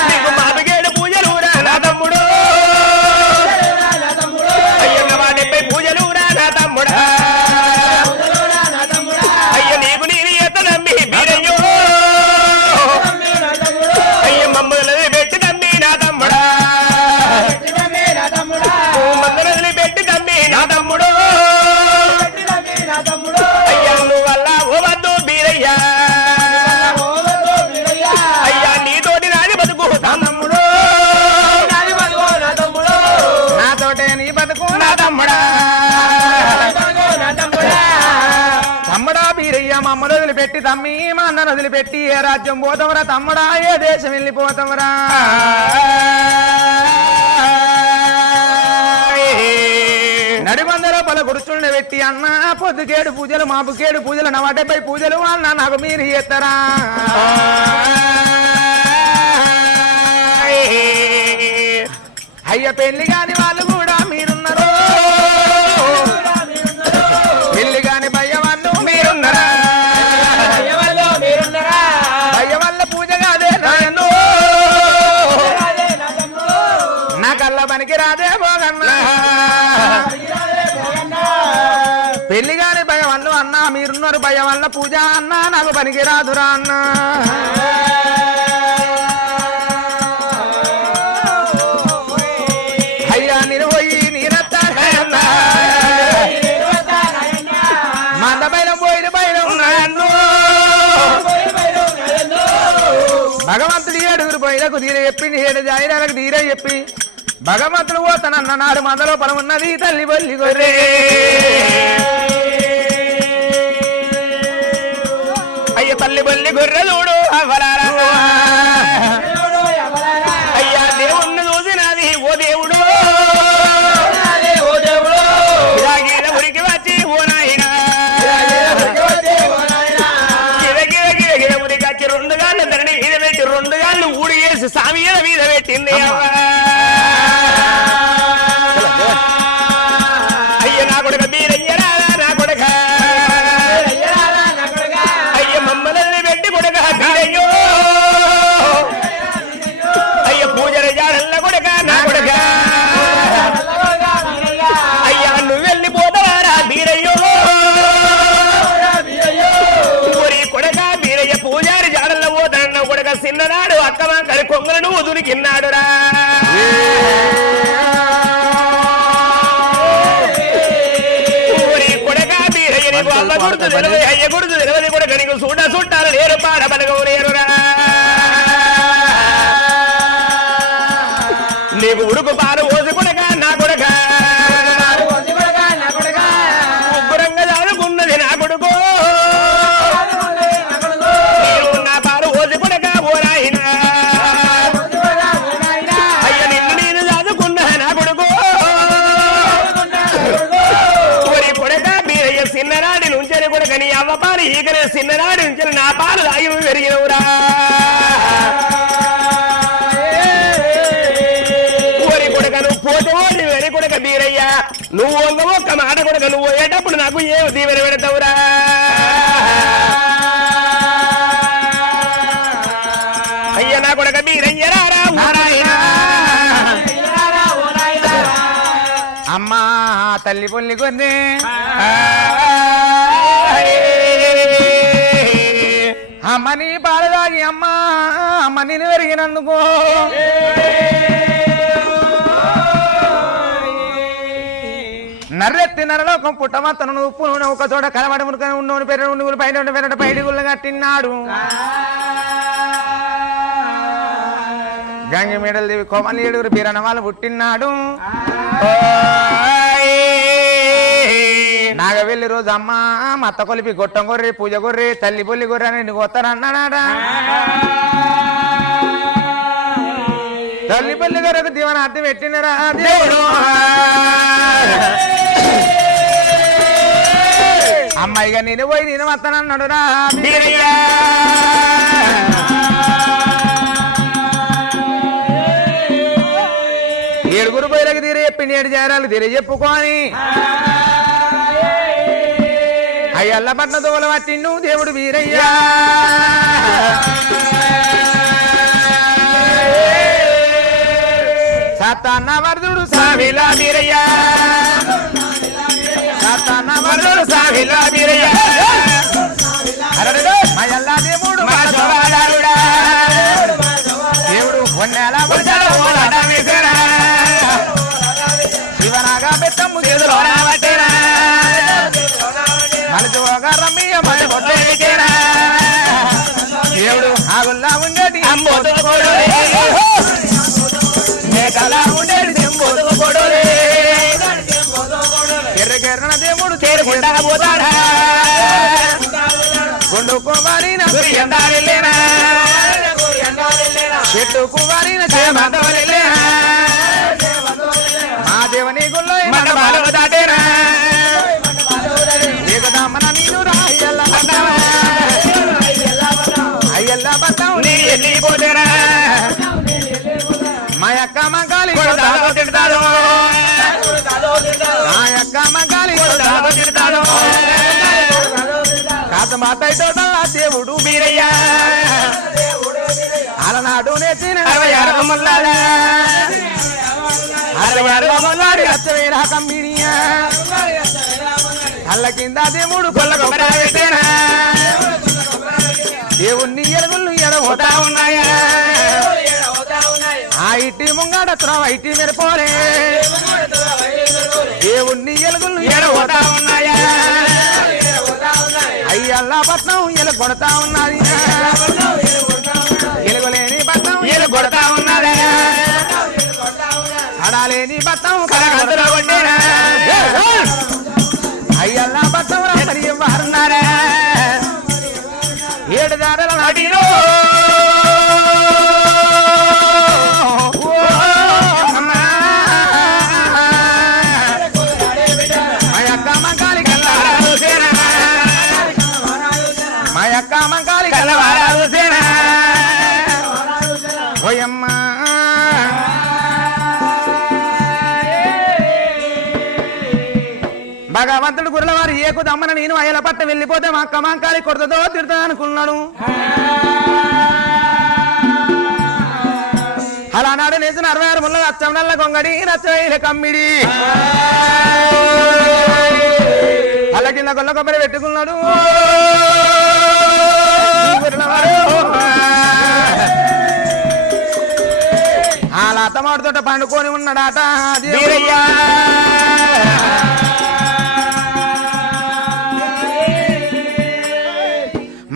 నీకు మాపగేడు పూజలు రా నా తమ్ముడు అయ్యన్న వాడెప్పై పూజలు రా నా తమ్ముడా అయ్య నీకు నేను ఎత్త నమ్మి బీరయ్యో అయ్య మమ్మల్ని పెట్టి నమ్మి నా తమ్ముడా మందరని పెట్టి నమ్మి నా తమ్ముడు అయ్యా నువ్వు వల్ల ఓవద్దు బీరయ్యా అయ్యా నీతోటి నాది బతుకు నా తమ్ముడు నాతోటే నీ బతుకు నా తమ్ముడా తమ్ముడా బీరయ్య మమ్మల్ని వదిలిపెట్టి తమ్మి మా అన్నను వదిలిపెట్టి ఏ రాజ్యం పోతావరా తమ్ముడా ఏ దేశం వెళ్ళిపోతావరా నడిమందలో పల గుర్చుండ పెట్టి అన్న పొద్దుకేడు పూజలు మాపుకేడు పూజలు నా 70 పూజలు అన్న నాకు మీరు ఎత్తరా అయ్య పెళ్లి కాని వాళ్ళు కూడా మీరున్నారు పెళ్లి కాని భయ్య వాళ్ళు మీరున్నారా భయ్య వల్ల పూజ కాదే నాయన్ను నా కళ్ళ పనికి రాదే పోగన్నా పెళ్లి గాని భయం అన్ను అన్నా మీరున్నారు భయం వల్ల పూజ అన్నా నాకు పనికి రాదురా అన్నా అయ్యా నేను పోయి నీరత్తాన్నా మంద బయలం పోయిన బయలు ఉన్నాను భగవంతుడు 7 బయలకు తీర చెప్పి 7 జాయిరాలకు తీర చెప్పి భగవంతుడు పోతానన్న నాడు మందలో పరమున్నది తల్లి బల్లి గొర్రె అయ్య తల్లి బల్లి గొర్రె చూడు అయ్యా దేవుణ్ణి చూసినది ఓ దేవుడు ఉరికి వచ్చి ఓ నాయన ఉరికి వచ్చి 2 గాళ్ళు ధరణి మీద పెట్టి 2 గాళ్ళు ఊడి వేసి సామి మీద పెట్టింది అయ్య నా కొడుక బీరయ్యరా నా కొడుక అయ్య మమ్మల్ని పెట్టి కొడుక బీరయ్యో అయ్య పూజల జాడల్ల కొడుక నా కొడుక అయ్యా నువ్వు వెళ్ళిపోతారా బీరయ్యో ఊరి కొడుక బీరయ్య పూజారి జాడల్ల పోతాడన్న కొడుక చిన్ననాడు అక్కమాకరి కొంగలు నువ్వు దునికిన్నాడు రా అయ్య గుర్తు తెలియదు కూడా నీకు చుట్టాలు లేరు పాడ బలగలేరురా నీకు ఉడుకు పాలు పోసి కొడక నా కొడక ఉగ్గురంగా దాడుకున్నది నా కొడుకు నీవు నా పాలు పోసి కొడక ఓరాయినా అయ్య నిన్ను నేను దాదుకున్నా నా కొడుకు కొడక మీరయ్య చిన్ననాడి నుంచి కొడక నీ అవ్వ పాలు ఈగనే చిన్ననాడి నుంచి నా పాలు తాగి పెరిగినవురా ఓరి కొడక నువ్వు పోతే ఓడి వెరి కొడక బీరయ్య నువ్వు ఒక్క మాట కూడా నువ్వు పోయేటప్పుడు నాకు ఏ దీవెన పెడతావురా అయ్య నా కొడక మీరయ్యరారా అమ్మా తల్లి పొల్లి కొద్ది అమ్మ నీ పాలదాగి అమ్మా అమ్మ నేను పెరిగినందుకో నర్రెత్తి నరలోకం పుట్టమత్తను ఉప్పు నూనె ఒక చోట కలబడి మునుకని ఉన్నోని పెరడు నువ్వులు పైన పెరడు పైడి గుళ్ళు కట్టినాడు గంగి మేడలు దేవి కోమలి ఏడుగురు బీరన వాళ్ళు పుట్టినాడు నాగవెల్లి రోజు అమ్మ మత్త కొలిపి గొట్టం గొర్రె పూజ గొర్రె తల్లి పొల్లి గొర్రె అని నీకు వస్తారన్నాడా తల్లి పొల్లి గొర్రెకు దీవనార్థం పెట్టినరా దేవుడు అమ్మాయిగా నేను పోయి నేను వస్తానన్నాడు రా ఏడుగురు బయలకి తీరే చెప్పింది 7 జారాలు తీరే చెప్పుకొని అయ్యల్ల పట్న తోల పట్టిండు దేవుడు వీరయ్యా సాతాన్న వర్ధుడు సావిలా వీరయ్యా సాతాన్న వర్ధుడు సావిలా వీరయ్యా మయల్లా దేవుడు దేవుడు ఒన్నెల శివనాగా బెత్తము చేతులు రావటేనా మలచుగా రమ్మియ మళ్ళీ కొట్టేనా దేవుడు ఆగుల్లా ఉండేది అమ్మోతులు కొడోలే మేకలా ఉండేది దెంబోతులు కొడోలే ఎర్రకెర్రన దేవుడు చేరుకుంటా పోతాడా కొండకు వారిన ఎండాలేనా చెట్టుకు వారిన చేమందలేనా మా దేవుని గుళ్ళో మండపాలు దాటేనా ఏకదామన నీరు రాయ్యల్లా అయ్యల్లా పట్టాం నీ వెళ్ళిపోతేనా మా యొక్క మంగాలి తిడతాడు మా యొక్క మంగాలి తిడతాడు కాత మాతై తోటల్లా దేవుడు మీరయ్యా అలనాడు నేర్చిన 66 మల్లాడా 66 మల్లాడి అచ్చవేరా కమ్మిడియా అల్ల కింద దేవుడు కొల్ల కొబ్బరాటేనా దేవుణ్ణి ఎలుగుళ్ళు ఎడబోతా ఉన్నాయా ఆ ఇట్టి ముంగాడ త్రవ ఇట్టి మెరపోలే దేవుణ్ణి ఎలుగుళ్ళు ఎడబోతా ఉన్నాయా అయ్యల్లా పట్నం ఎలు కొడతా ఉన్నది ఎలుగులేని పట్నం ఎలు కొడతా ఉన్నదా అడాలేని పట్నం కరగదులో కొట్టేనా అయ్యల్లా పట్నం మరి వారున్నారా 7 దారుల నాటిలో మంకాలి కల్లవారాలు సేనా ఓయమ్మా భగవంతుడు గుర్రలవారు ఏకుదమ్మన నేను అయ్యల పట్ట వెళ్ళిపోతే మా అక్క మంకాలి కొడుతుందో తిడతా అనుకున్నాడు అలా నాడు నేసిన 66 ముళ్ళ అచ్చం నల్ల కొంగడి నచ్చవేల కమ్మిడి అలా కింద గొల్ల కొబ్బరి పెట్టుకున్నాడు అలా అత్తమాడుతోట పండుకొని ఉన్నాడాట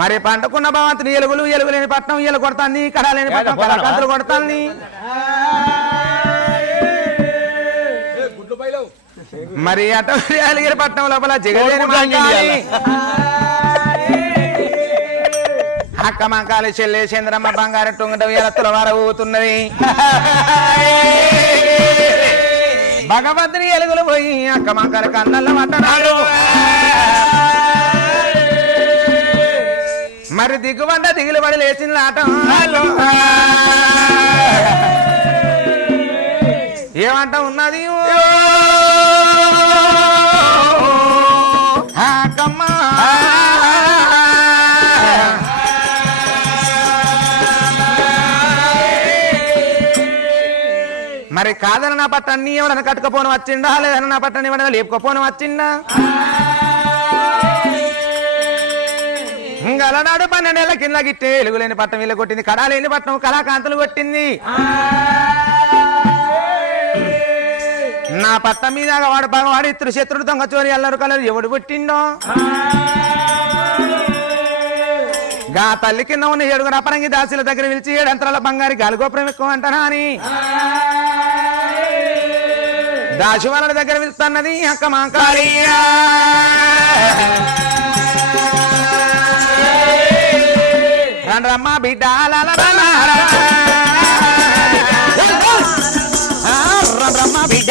మరి పండుకున్న భగవంతుని ఎలుగులేని పట్నం ఎలు కొడతాంది కడాలేని పట్నం కథలు కొడతాంది మరి అటగిరి పట్నం లోపల జగలేని అక్క మంకాలి చెల్లె చంద్రమ్మ బంగారు టుంగట ఎలత్తుల వారవుతున్నది భగవంతుని ఎలుగులు పోయి అక్క మంకాలి కన్నల్ల పట్టనాడు మరి దిగుబండ దిగులు పడి లేచిన ఆట ఏమంట ఉన్నది మరి కాదని నా పట్టాన్ని ఎవడన్నా కట్టుకపోను వచ్చిండా లేదని నా పట్టాన్ని ఎవడన్నా లేపుకపోను వచ్చిండా గలనాడు 12 నెలల కింద గిట్టే ఎలుగులేని పట్టం వీళ్ళు కొట్టింది కడాలేని పట్టం కళాకాంతులు కొట్టింది నా పట్టం మీద వాడు పగవాడు ఇద్దరు శత్రుడు దొంగ చోరి అల్లరు కలరు ఎవడు పుట్టిండో గా తల్లి కింద ఉన్న 7 అపరంగి దాసుల దగ్గర పిలిచి 7 అంతరాల బంగారి గాలిగోపురం ఎక్కువ అంటానా అని దాసు వాళ్ళ దగ్గర పిలుస్తున్నది అక్క మాంకాళియా రమ్మ బిడ్డ రమ్మ బిడ్డ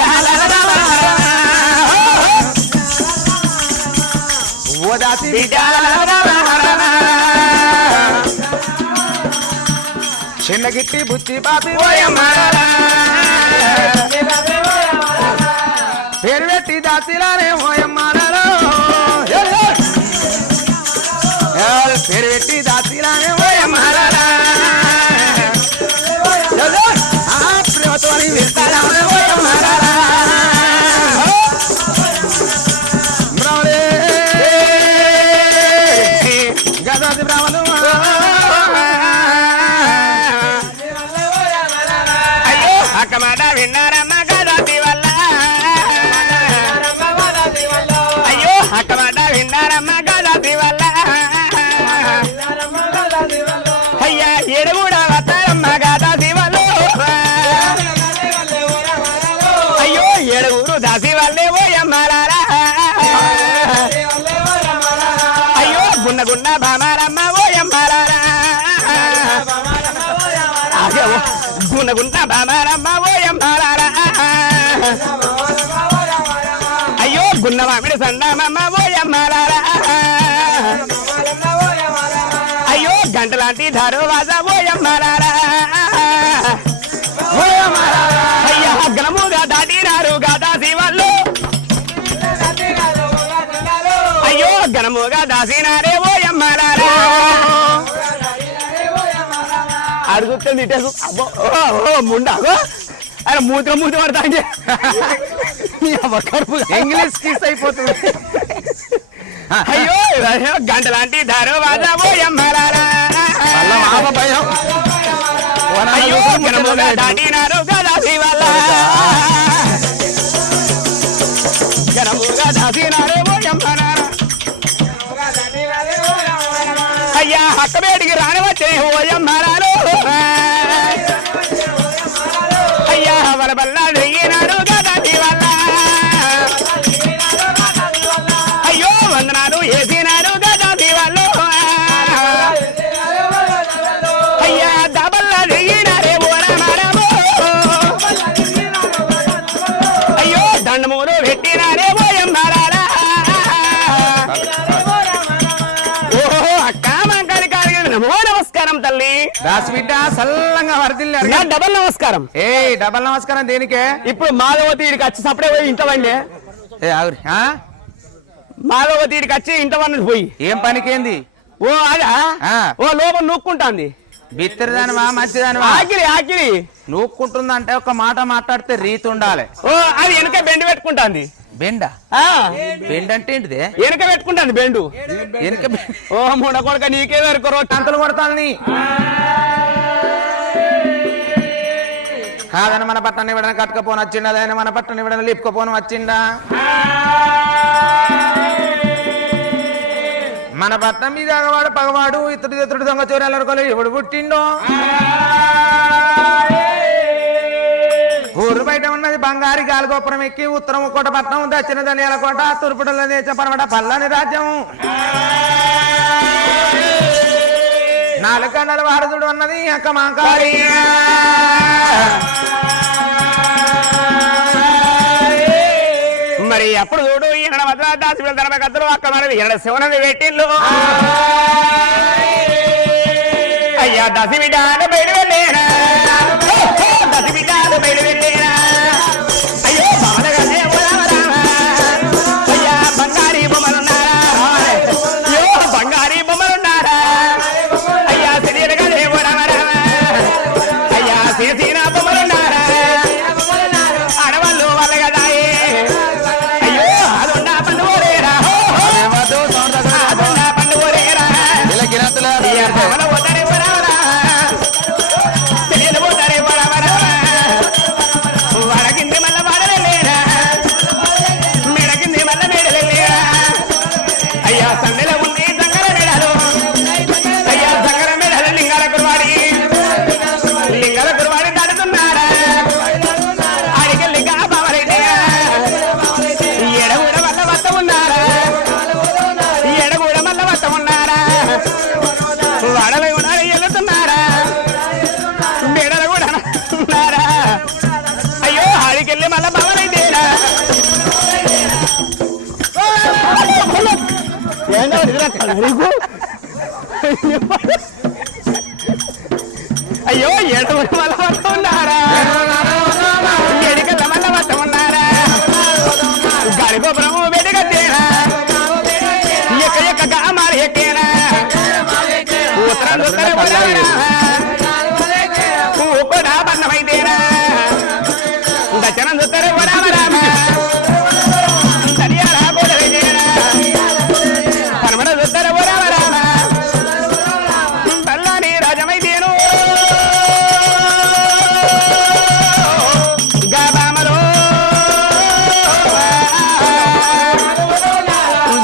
ఓ దాసి బిడ్డ చిన్నగిట్టి బుచ్చి బాపి పేరు పెట్టి దాసిలానే ఓయమ్మాలలో పేరు పెట్టి దాసిలానే ఓయమ్మాలలో ప్రేమతో గదాది బ్రాహ్మణు అక్కమాట విన్నారమ్మ గదాది వల్ల అయ్యో అక్కమాట విన్నారమ్మ గదాది వల్ల అయ్యా ఎడుగుడ వస్తారమ్మ గదాది వల్ల అయ్యో ఎడుగురు దాసి వాళ్ళే ఓయమ్మలారా అయ్యో గున్న గున్న భామారమ్మ ఓయమ్మలారా గున్న గున్న భామారమ్మ ఓయమ్మలారా అయ్యో గున్న మామిడి సండామమ్మ ఓయమ్మలారా అయ్యో గంటలాంటి ధారువాజ ఓయమ్మలారా అయ్యా గణముగా దాటినారు గాదాసి వాళ్ళు అయ్యో గణముగా దాసినారే ఓయమ్మలారా అడుగుతుంది అబ్బో ముండా అరే మూత్రం పడతా ఇంగ్లీష్ కిస్ అయిపోతుంది అయ్యో గంటలాంటి ధారువాజ ఓయమ్మలారా అయ్యో గణముగా దాటినారు గాదాసి వాళ్ళ గణముగా దాసినారే ఓయమ్మలారా అయ్యా అక్కబేటికి రానివచ్చే ఓయమ్మలారు అయ్యా వాళ్ళ బల్ల దిగినారు గాదాసి వాళ్ళ అయ్యో వందనాలు వేసినారు గాదాసి వాళ్ళు అయ్యా దబల్ల దిగినారే ఓరమారము అయ్యో దండమూరు పెట్టినారే ఓయమ్మలారా ఓహో అక్క మంకాలి కాలి నమో నమస్కారం తల్లి దాసి బిడ్డ సల్లంగా వర్దిల్లారు డబల్ నమస్కారం డబల్ నమస్కారం దేనికే ఇప్పుడు మాధవతి ఇడికి వచ్చి సపడే పోయి ఇంట వండి మాధవతి ఇడికి వచ్చి ఇంట వండి పోయి ఏం పనికేంది ఓ అదా ఓ లోపల నూక్కుంటాంది బిత్తరదానివా మంచిదానివా ఆకిలి ఆకిలి నూక్కుంటుందంటే ఒక మాట మాట్లాడితే రీతి ఉండాలి ఓ అది వెనక బెండు పెట్టుకుంటాంది బెండ బెండ్ అంటే ఏంటిది వెనక పెట్టుకుంటాంది బెండు వెనక ఓ మూడ కొడక నీకే వరకు అంతలు కొడతాను కాదని మన పట్టణం ఇవ్వడానికి కట్టుకపోని వచ్చిండా అదైనా మన పట్టణం ఇవ్వడానికి లిప్పుకపోని వచ్చిండా మన పట్టణం మీద వాడు పగవాడు ఇతడు దొంగ చోరీ అల్లరుకోలేదు ఎవడు పుట్టిండో ఊరు బయట ఉన్నది బంగారి గాలిగోపురం ఎక్కి ఉత్తరం కోట పట్నం దక్షిణ ధనియాల కోట తూర్పుడల పరమట పల్లని రాజ్యం 4 గంటల వారధుడు ఉన్నది అక్క మాంకాళి మరి అప్పుడు చూడు ఈయన మద్రాసు దాసి వెళ్తారు కద్దరు అక్క మరి ఈయన శివనది పెట్టిల్లు అయ్యా దసి బిడ్డ బయట వెళ్ళేనా దసి బిడ్డ బయట వెళ్ళేనా అయ్యో అయ్యా బంగారీ బొమ్మలున్నారా అయ్యో బంగారీ బొమ్మలున్నారా అయ్యా తెలియదుగా అయ్యా చేసిన బొమ్మలున్నారా అయ్యో ఎడమల వల్ల ఉన్నారా ఎడికల వల్ల వద్ద ఉన్నారా గడిగోపురము వెడిగట్టేనా ఎక్క ఎక్కగా మారి ఎక్కేనా ఉత్తరం కూడా బన్నమైతేనా దచ్చనం చూస్తారే రామ రామ సరియారా గోడవేనా పరమడ చూస్తారే రామ రామ బల్లాని రాజమైతేను గాబామలో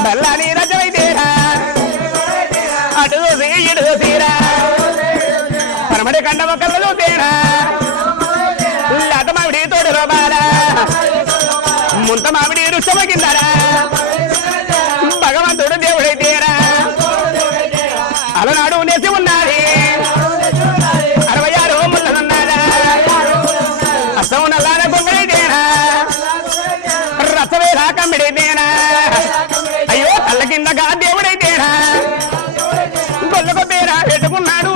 బల్లాని రాజమైతేనా అటు చూసి ఇటు చూసిరా పరమడి కండ మొక్కలు చూసేనా లాట మామిడి తోడు రోబారా ముంత మామిడి రుషమ కిందరా భగవంతుడు దేవుడైతేరా అలనాడు నేసి ఉన్నది 66 ముళ్ళలున్నారా అసం నల్లార బొమ్మడైతేనా రసవేరా కమ్మిడైతేనా అయ్యో కళ్ళ కిందగా దేవుడైతేనా గొల్లకు పేరా పెట్టుకున్నాడు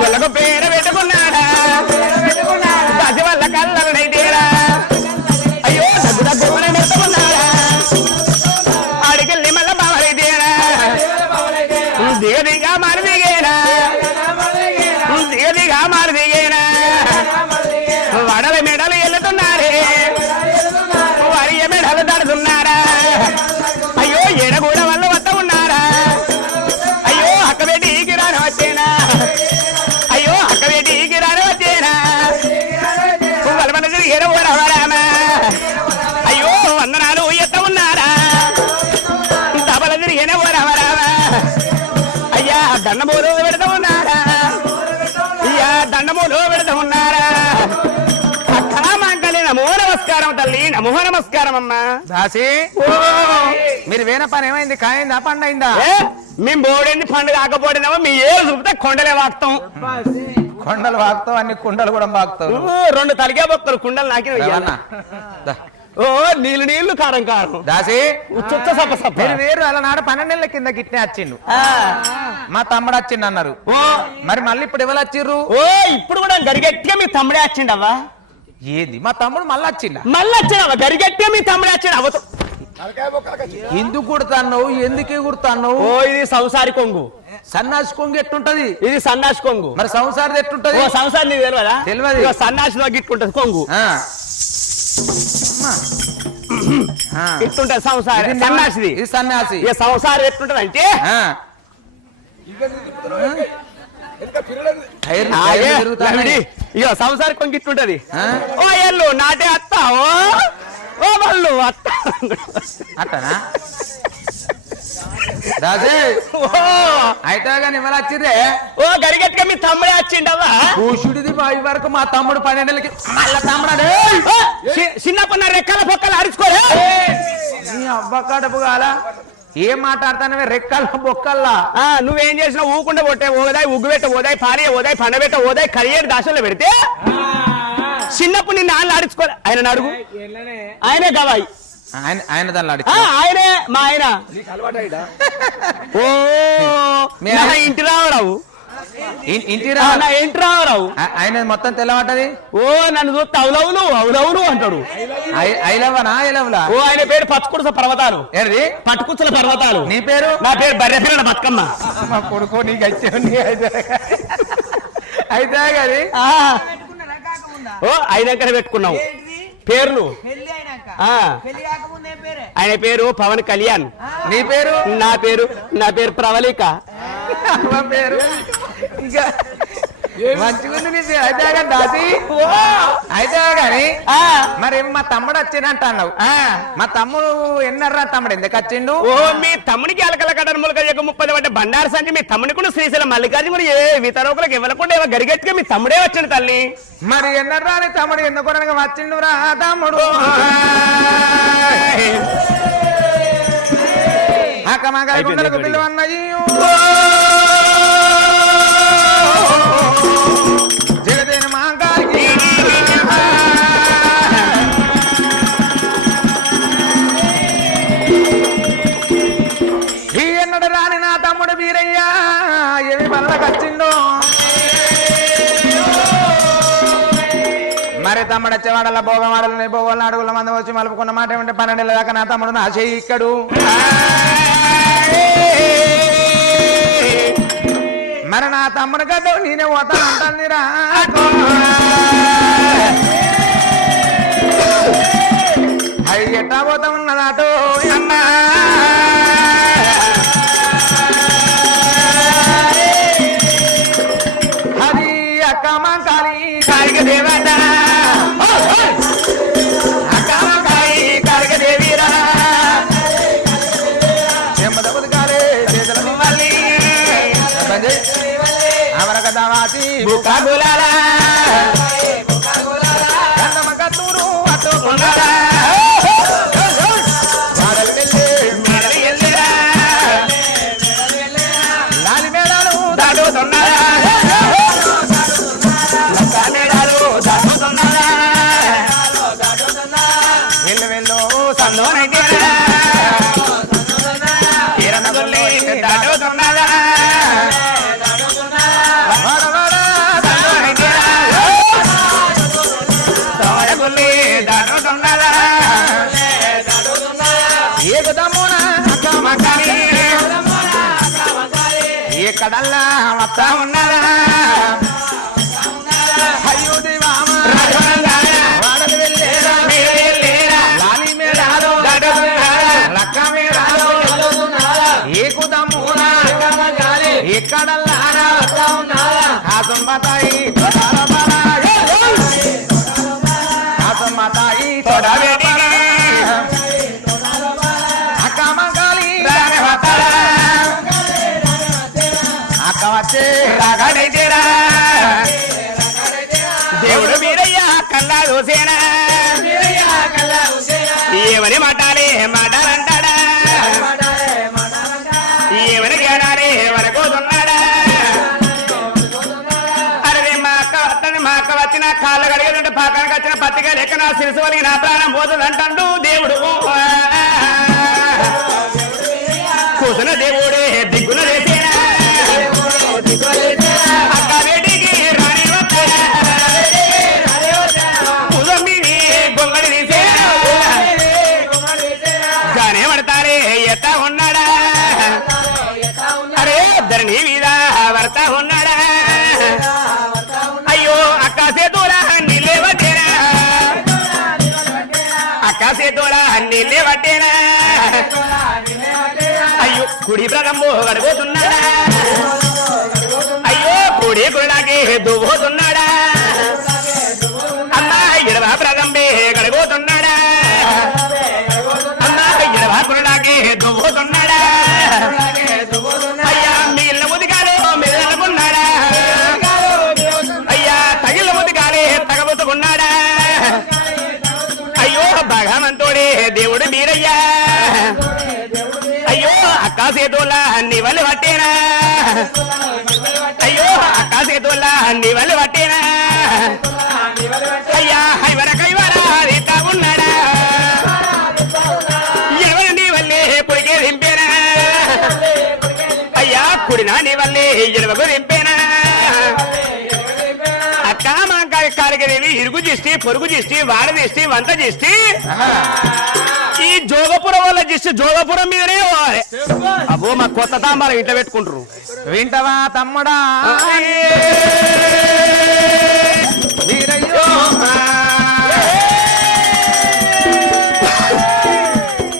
గొల్లకు పేరు పెట్టుకున్నాడా పసి వల్ల కళ్ళనైతేరా అయ్యో దగ్గు దగ్గర పెట్టుకున్నాడా ఆడికెళ్ళి మళ్ళా బావలైతేరా దిగదిగా మారి దిగేనా దిగదిగా మారి దిగేనా వడల మెడలు వెళ్తున్నారే వరియ మెడలు దడుతున్నారా అయ్యో ఎడగూడ వల్ల వద్ద ఉన్నారా అయ్యో అక్కబెట్టికి రాని వచ్చేనా అయ్యో అక్కబెట్టికి రాని వచ్చేనా వలమన తిరిగేరా రామా అయ్యో వందనాలు ఎత్త ఉన్నారా దబల తిరిగేనా రామా అయ్యా దండమూలు పెడతా ఉన్నారా అయ్యా దండమూలు పెడతా ఉన్నారా నమో నమస్కారం తల్లి నమో నమస్కారం అమ్మా దాసి మీరు వేన పని ఏమైంది కాయిందా పండైందా మేము బోడేంది పండుగ కాకపోయినామో మీ ఏళ్ళు చూపితే కొండలే వాక్తాం కొండలు వాగుతావు అన్ని కుండలు కూడా వాగుతావు 2 తలిగే బొక్కలు కుండలు నాకి ఓ నీళ్ళు కారం కారం దాసి ఉచ్చ సప్ప సప్ప మీరు వేరు అలా నాడు 12 నెలల కింద గిట్నే వచ్చిండు మా తమ్ముడు వచ్చిండు అన్నారు మరి మళ్ళీ ఇప్పుడు ఎవరు వచ్చిర్రు ఓ ఇప్పుడు కూడా గరిగట్టిగా మీ తమ్ముడే వచ్చిండవ్వా ఏంది మా తమ్ముడు మళ్ళీ వచ్చిండా మళ్ళీ వచ్చినావా గరిగట్టిగా మీ తమ్ముడే వచ్చిండు అవతో ఎందుకు కుడతాన్నావు ఎందుకే కుడతాన్నావు ఓ ఇది సంసారి కొంగు సన్నాసి కొంగు ఎట్టుంటది ఇది సన్నాసి కొంగు మరి సంసారం ఎట్టుంటది ఓ సంసారి నీకు తెలియదా తెలియదు సన్నాసిలో గిట్టుంటది కొంగు ఎట్టుంటది సంసారి సన్నాసిది ఇది సన్యాసి ఇక సంసారం ఎట్టుంటది అంటే ఇక సంసారం కొంగి ఇట్టుంటది ఓ ఎల్లు నాటే అత్త ఓ వాళ్ళు అత్త అట్టనా రాజే అయితే కానీ ఇవాళ వచ్చిర్రే ఓ గరిగట్టుగా మీ తమ్ముడే వచ్చిండవా కూషుడిది బావి వరకు మా తమ్ముడు 12 నెలలకి మళ్ళా తమ్ముడు చిన్నప్పన్న రెక్కల పొక్కలు అరుచుకోలే నీ అబ్బ కడుపు కాల ఏం మాట్లాడతానవే రెక్కల బొక్కల్లా నువ్వేం చేసినావు ఊకుండా కొట్టే ఓదాయి ఉగ్గు పెట్ట ఓదాయి పాలి ఓదాయి పండబెట్ట ఓదాయి కరియర్ దాశలో పెడితే చిన్నప్పుడు నిన్ను ఆయన ఆడించుకోలే ఆయన అడుగు ఆయనే గవాయి ఆయన దాన్ని ఆయనే మా ఆయన ఓ ఇంటి రావరావు ఇంటి రావరావు ఆయన మొత్తం తెల్లబడ్డది ఓ నన్ను చూస్తే అవులవును అంటాడు ఐలవనా ఐలవలా ఓ ఆయన పేరు పచ్చుకుడుస పర్వతాలు ఏంటి పట్టుకుచ్చుల పర్వతాలు నీ పేరు నా పేరు బర్రెపిల్ల బతుకమ్మ మా కొడుకో నీకు అయితే గారి ఓ అయినాకనే పెట్టుకున్నావు పేర్లు ఆయన పేరు పవన్ కళ్యాణ్ నీ పేరు నా పేరు ప్రవళిక పేరు మంచిగుంది నీ పేరు అయితే కానీ దాసి అయితే కానీ మరి మా తమ్ముడు వచ్చిందంట అన్నావు మా తమ్ముడు ఎన్నర్రా తమ్ముడు ఎందుకు వచ్చిండు ఓ మీ తమ్ముడికి అలకల కడములు 30 పడ్డ బండారు సంచి మీ తమ్ముడికి కూడా శ్రీశైలం మల్లికార్జున కూడా ఏ వితరోకులకు ఇవ్వకుండా గరిగట్టుగా మీ తమ్ముడే వచ్చాడు తల్లి మరి ఎన్నర్రా అని తమ్ముడు ఎందుకు వచ్చిండు రా తమ్ముడు అక్కమాకు పిల్లవన్నయ్యి జగదేని మహంకాళి మరి తమ్ముడు వచ్చేవాడల భోగమాడలని భోగోళ్ళ అడుగుల మంది వచ్చి మలుపుకున్న మాట ఏమంటే 12 ఏళ్ళ దాకా నా తమ్ముడు నా చెయ్యి ఇక్కడు మరి నా తమ్ముడు గడ్డ నేనే పోతానంటారా అవి ఎట్టా పోతా ఉన్నదాటో అమ్మా అది అక్క మంకాలి కాళిక దేవత అక్క మంకాలి కాళిక దేవీరా చెమ్మదబుది కాలే చేతులకు మళ్ళీ అమరక దావాతి బుకా గులాల గంధమకత్తూరు అట్టుకున్నారా కడల్లా వస్తా ఉన్నారా అయ్యో దేవామా వాడలు వెళ్ళేరా లాలి మేడాలో లక్క మేడాలో ఏకుదమ్మునా ఎక్కడల్లారా వస్తా ఉన్నారా కాసంబతాయి కాసంబతాయి అక్క మంగాలి దేవుడు మీరయ్యా కల్లా దోసేనా ఏమని మాటాలే మాటాలంటాడా ఏమని జ్ఞానాలే వరకోతున్నాడా అరే మా అక్క వచ్చిన కాళ్ళు కడిగేదంటే పాకానికి వచ్చిన పత్తిగా లెక్క నా శిరసు వలిగి నా ప్రాణం పోతుందంటాడు దేవుడు కూతున దేవుడే దిగ్గున చేసేనా అక్క వేడికి రాణి ముదమ్మిని గొంగడి తీసేనా గానే పడతారే ఎత్తా ఉన్నాడా అరే ధరణి మీద వర్తా ఉన్నాడా అయ్యో అక్క సేతులా నీళ్ళే పట్టేనా అక్క సేతులా నీళ్ళే పట్టేనా అయ్యో కుడి ప్రగంబో గడబోతున్నాడా అయ్యో కుడి కుడికి దువ్వుతున్నాడా అమ్మా ఎడవ ప్రగంబే గడబోతున్నాడా అమ్మా ఎడవ కుడికి దువ్వుతున్నాడా అయ్యా నీళ్ళ ముదిగాలే మెదలుకున్నాడా అయ్యా తగిల ముదిగాలే తగబోతుకున్నాడా అయ్యో భగవంతుడే దేవుడు మీరయ్యా అయ్యో అక్క సేతులా నివలు పట్టేనా అయ్యో అక్క సేతులా నివలు పట్టేనా అయ్యా హైవర కైవర రీతా ఉన్నాడా ఎవరు నీ వల్లే కొడికే దింపేనా అయ్యా కుడినా నీ వల్లే ఎడవకు దింపేనా అక్క మా కాలికదేవి ఇరుగు చేస్తే పొరుగు చేస్తే వాడ చేస్తే వంట చేస్తే ఈ జోగపురం వల్ల చేస్తే జోగపురం మీదనే పోవాలి అబ్బో మా కొత్త తాంబాలు ఇంట్లో పెట్టుకుంటారు వింటవా తమ్ముడా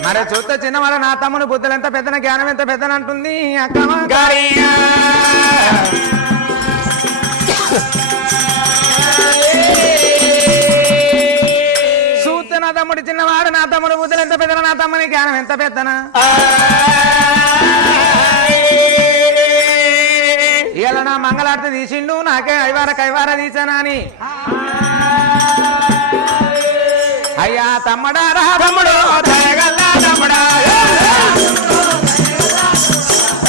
మరి చూస్తే చిన్నవాళ్ళ నా తమ్ముడు బుద్ధులు ఎంత పెద్దన జ్ఞానం ఎంత పెద్దన అంటుంది అక్క చూస్తే నా తమ్ముడు చిన్నవాడు నా తమ్ముడు బుద్ధులు ఎంత పెద్దన నా తమ్ముని జ్ఞానం ఎంత పెద్దనా ఇలా నా మంగళార్తి తీసిండు నాకే కైవార తీసానా అని అయ్యా తమ్ముడా రా తమ్ముడు దయగల్లా తమ్ముడా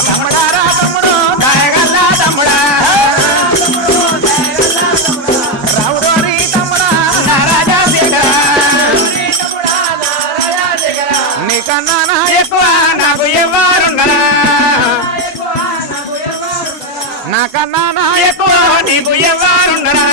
తమ్ముడా రా తమ్ముడు దయగల్లా తమ్ముడా రావుడోరి తమ్ముడా రాజా నీకన్నా నా ఎక్కువ నాకు ఎవరుండరా నాకన్నా నా ఎక్కువ నీకు ఎవరుండరా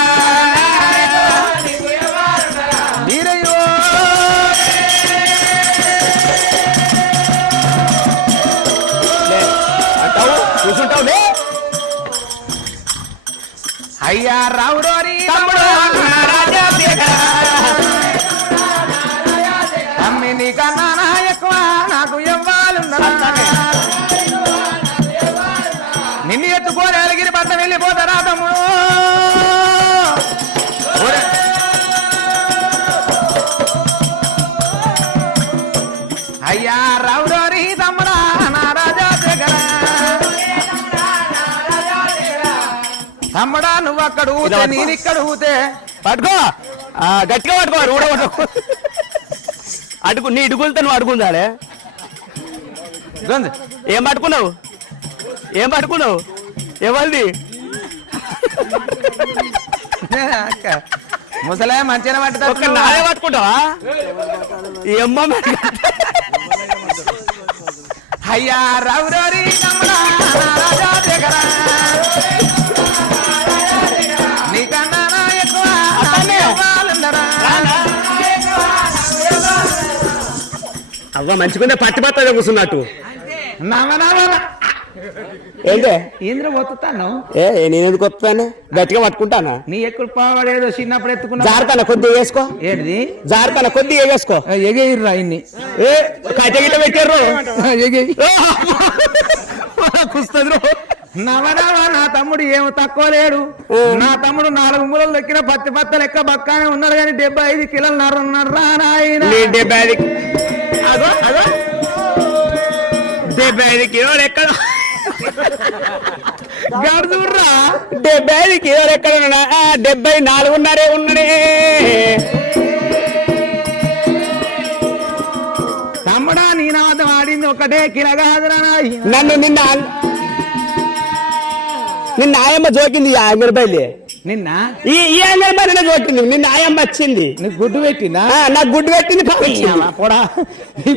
అయ్యా రావురోని తమ్ముడు రాజశేఖర తమ్మి నీకన్నా నా ఎక్కువ నాకు ఇవ్వాలున్నదా నిన్ను ఎత్తుకోని అలిగిరి పట్ల వెళ్ళిపోతారా తమ్ముడు అయ్యా రావురోని తమ్ముడా నా రాజశేఖర తమ్ముడా నువ్వు అక్కడ ఊతే నేను ఇక్కడ ఊతే పట్టుకో గట్టిగా పట్టుకో ఊడబట్టుకో అడుగు నీ ఇడుగులతో నువ్వు అడుగుందాలే ఏం పట్టుకున్నావు ఎవరిది ముసలే మంచిగా పట్టుతా నాదే పట్టుకుంటావా ఏమ్మా అయ్యా రావురోని తమ్ముడా రాజశేఖర నీకన్నా నా ఎక్కువ అవ్వ మంచిగుందే పట్టి పత్త కూర్చున్నట్టు ఏంటే ఇంద్ర పోతాను నేను ఎందుకు వస్తాను గట్టిగా పట్టుకుంటానా నీ ఎక్కువ పావాడేదో చిన్నప్పుడు ఎత్తుకున్నా జారతాన కొద్దిగా వేసుకో ఏంటిది జారతాన కొద్దిగా వేసుకో ఎగేయిర్రా ఇన్ని కట్టగిట్ట పెట్టారు కుస్తుంది నవనవా నా తమ్ముడు ఏమో తక్కువ లేడు నా తమ్ముడు 4 మూలలు దక్కిన పత్తి పత్త లెక్క బక్కానే ఉన్నాడు కానీ 75 కిలోలు నరున్నాడు రా నాయన 75 కిలోలు ఎక్కడ గడుదుర్రా 75 కిలోలు ఎక్కడ ఉన్నా 74 ఉన్నాడే తమ్ముడా నీ నాదం ఆడింది ఒకటే కిలో కాదురా నన్ను నిన్న ఆయమ్మ జోకింది 50 రూపాయలు నిన్న ఈ 50 రూపాయలు జోకింది నిన్న ఆయమ్మ వచ్చింది నీకు గుడ్డు పెట్టిందా నాకు గుడ్డు పెట్టింది పాలిచ్చింది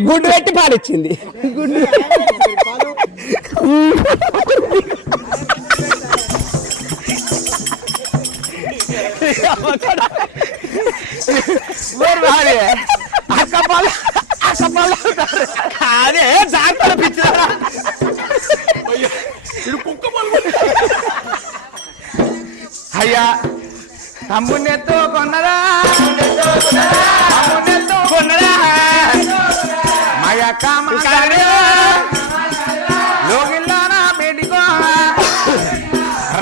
గుడ్డు పెట్టి పాలిచ్చింది గుడ్డు అదే జాగ్రత్త పిచ్చారా అయ్యా తమ్మున్నెత్తో కొన్నదా తమ్మున్నెత్తో కొన్నదా మా యొక్క లోగిల్లానా బేటికో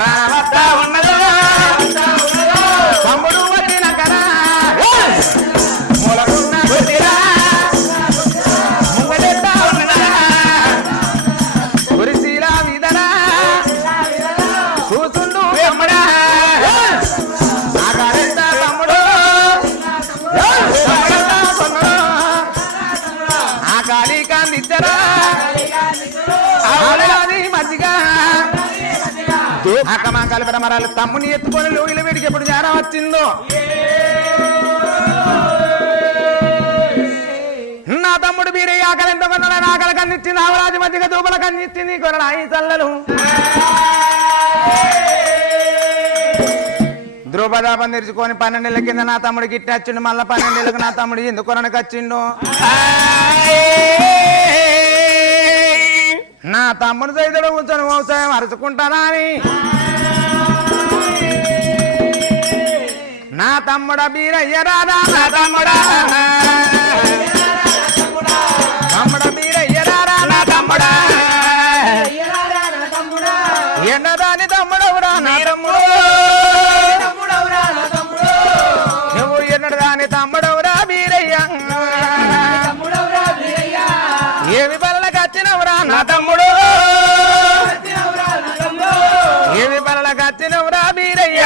రావత్తా ఉన్నదా తమ్ముడు వచ్చిన కదా మూలకున్న కొద్దిరా ముంగడెత్తా ఉన్నదా కురిసీలా విదరా కూతుండు ఎమ్మడా నాగారెత్తా తమ్ముడు ఆ కాళీ కాందిద్దరా మధ్యగా మా కలిపిన మరాలు తమ్ముని ఎత్తుకొని లోగిల వీడికి ఎప్పుడు జారా వచ్చిందో నా తమ్ముడు మీరే ఆకలి ఎంత కొన్నా ఆకలి కన్నిచ్చింది ఆవరాజు మధ్యగా దూపల కన్నిచ్చింది కొన ఈ చల్లలు ద్రౌపదాపం తెరుచుకొని 12 నెలల కింద నా తమ్ముడు గిట్టి వచ్చిండు మళ్ళా 12 నెలలకు నా తమ్ముడు ఎందుకు కొనకు వచ్చిండు నా తమ్ముడు సైతుడు కూర్చొని వ్యవసాయం అరుచుకుంటానా అని నా తమ్ముడ బీరయ్య రాదా నా తమ్ముడా తమ్ముడ బీరయ్య రారా నా తమ్ముడా ఎన్నదాని తమ్ముడవురా నా తమ్ముడు నువ్వు ఎన్నదాని తమ్ముడవురా బీరయ్య ఏమి బలలకు వచ్చినవురా నా తమ్ముడు ఏమి బలలకు వచ్చినవురా బీరయ్య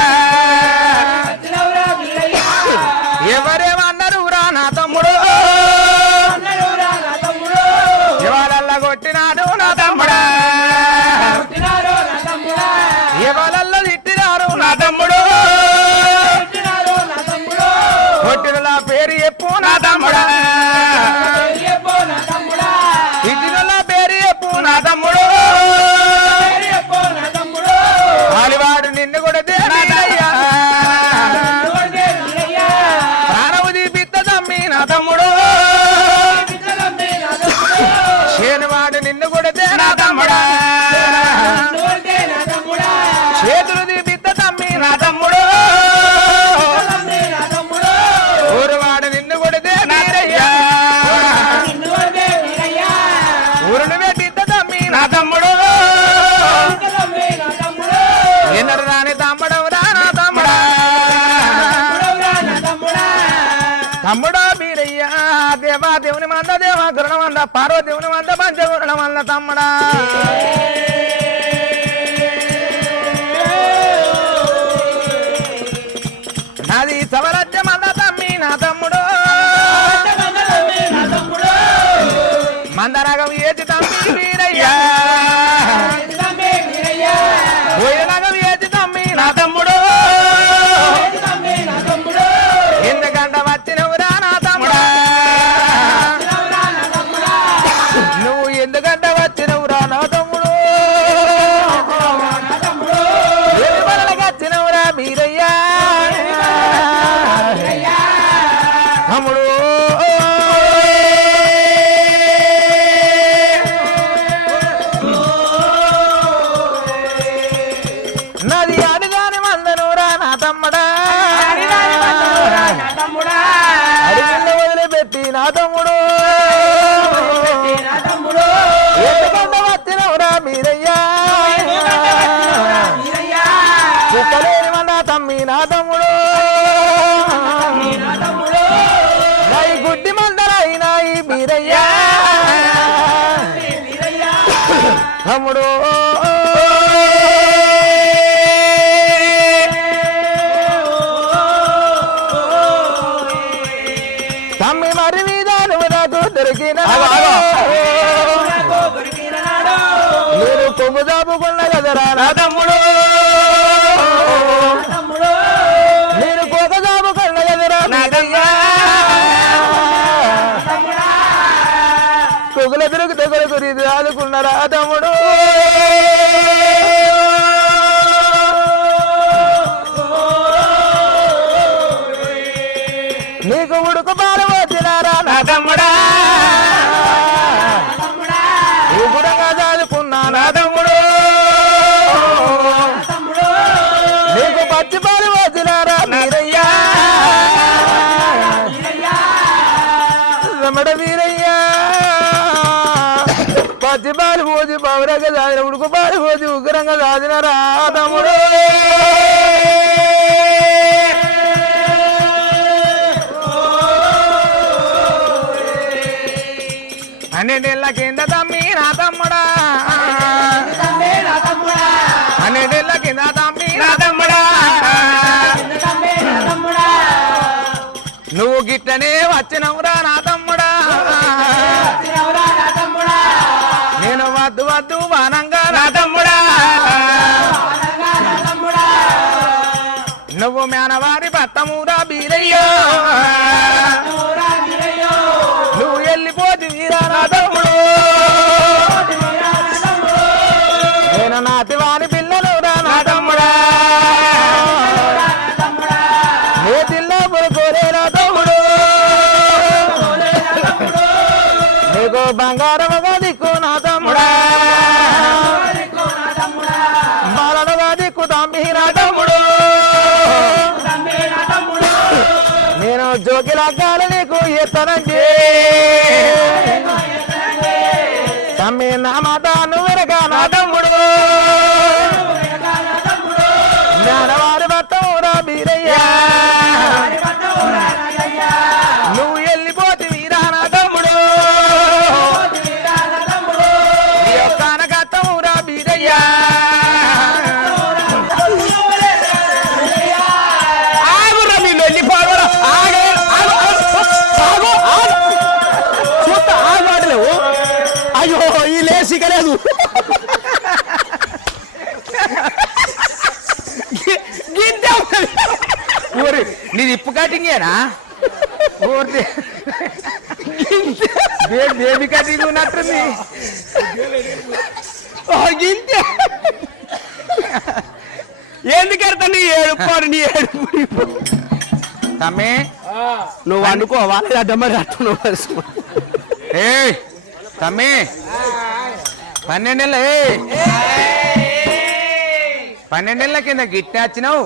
ఎవరేమన్నారు రా నా తమ్ముడు ఎవరల్లా కొట్టినాడు నా తమ్ముడా ఎవరల్లా తిట్టినారు నా తమ్ముడు కొట్టినలా పేరు చెప్పు నా తమ్ముడా తిట్టినలా పేరు చెప్పు నా తమ్ముడు వాడివాడు నిన్ను కూడా దేనయ్యా ప్రాణము దీపిత్త తమ్మి నా తమ్ముడు శేనువాడు నిన్ను కూడా నా తమ్ముడా చేతులు దీపిత్త తమ్మి నా తమ్ముడు తమ్ముడా బీరయ్యా దేవా దేవుని మంద దేవా గురుణ మంద పార్వ దేవుని మంద పంచగురుణ మంద తమ్ముడా నాది సవరాజ్య మంద తమ్మి నా తమ్ముడు మందరాగం ఏది తమ్మి బీరయ్యా పోయినగం ఏది తమ్మి నా తమ్ముడు ఎందుకంట వచ్చినవురా నా తమ్ముడా నువ్వు ఎందుకంట వచ్చినవురా నా తమ్ముడు ఎదురులకు వచ్చినవురా బీరయ్యా తమ్ముడు నది అడుగాని మందనురా నా తమ్ముడా అడిగిన వదిలిపెట్టి నా తమ్ముడు ఎందుకంటే వచ్చినవురా మీరయ్యా కుక్కలేని మన తమ్మి నా తమ్ముడు నై గుడ్డి మందరైనా ఈ మీరయ్యా తమ్ముడు తమ్మి మరి మీద నువ్వు నాకు దొరికిన నేను కొమ్ము దాపుకున్న కదరా నా తమ్ముడు నేను కోక దాపుకున్న కదరా నాదయ్యా కొగుల తిరుగు తెగుల గురించి ఆదుకున్నారా తమ్ముడు నీకు ఉడుకు పాలు వచ్చినారా నా తమ్ముడా ఉగురంగా చదువుకున్నా నా తమ్ముడు నీకు పచ్చి పాలు వచ్చినారా మీరయ్యా రమణ వీరయ్యా పచ్చి పాలు పోసి పౌరంగా సాగిన ఉడుకు పాలు పోసి ఉగ్రంగా సాగినారా తమ్ముడు అన్నిటిళ్ళ కింద తమ్మి నా తమ్ముడా అన్నిటిళ్ళ కింద తమ్మి నా తమ్ముడా నువ్వు గిట్టనే వచ్చినవురా నా తమ్ముడా నేను వద్దు వద్దు వానంగా నా తమ్ముడా నువ్వు మేనవారి పట్టమురా బీరయ్యో నువ్వు వెళ్ళిపోతి వీరా నా తమ్ముడు నేను నాతివారి పిల్లలు రా నా తమ్ముడా నే తిల్లా పొరుకోరే నా తమ్ముడు నీకు బంగారముగా దిక్కు నా తమ్ముడా బాలనుగా దిక్కు తమ్మి నా తమ్ముడు నేను జోకిలగ్గాలు నీకు ఎత్తనండి తమ్మి నా మాట నువ్వెరగా నా తమ్ముడు జ్ఞానవారి భర్తవురా బీరయ్యా నువ్వు వెళ్ళిపోతే వీరా నా తమ్ముడు నీ యొక్క అనగత్తవురా బీరయ్యా ఆగురా మీరు వెళ్ళిపోవరా చూస్తా ఆగలేవు అయ్యో ఈ లేసికలేదు ఊరి నీది ఇప్పు కటింగేనా ఊరి బేబీ కటింగ్ ఉన్నట్టుంది గింతే ఎందుకెడతా నీ ఏడుపాడు నీ ఏడుపు తమ్మి నువ్వు అనుకోవాలి అడ్డమరి అట్టున్నావు ఏ తమ్మి 12 ఏళ్ళ 12 ఏళ్ళ కింద గిట్ట వచ్చినావు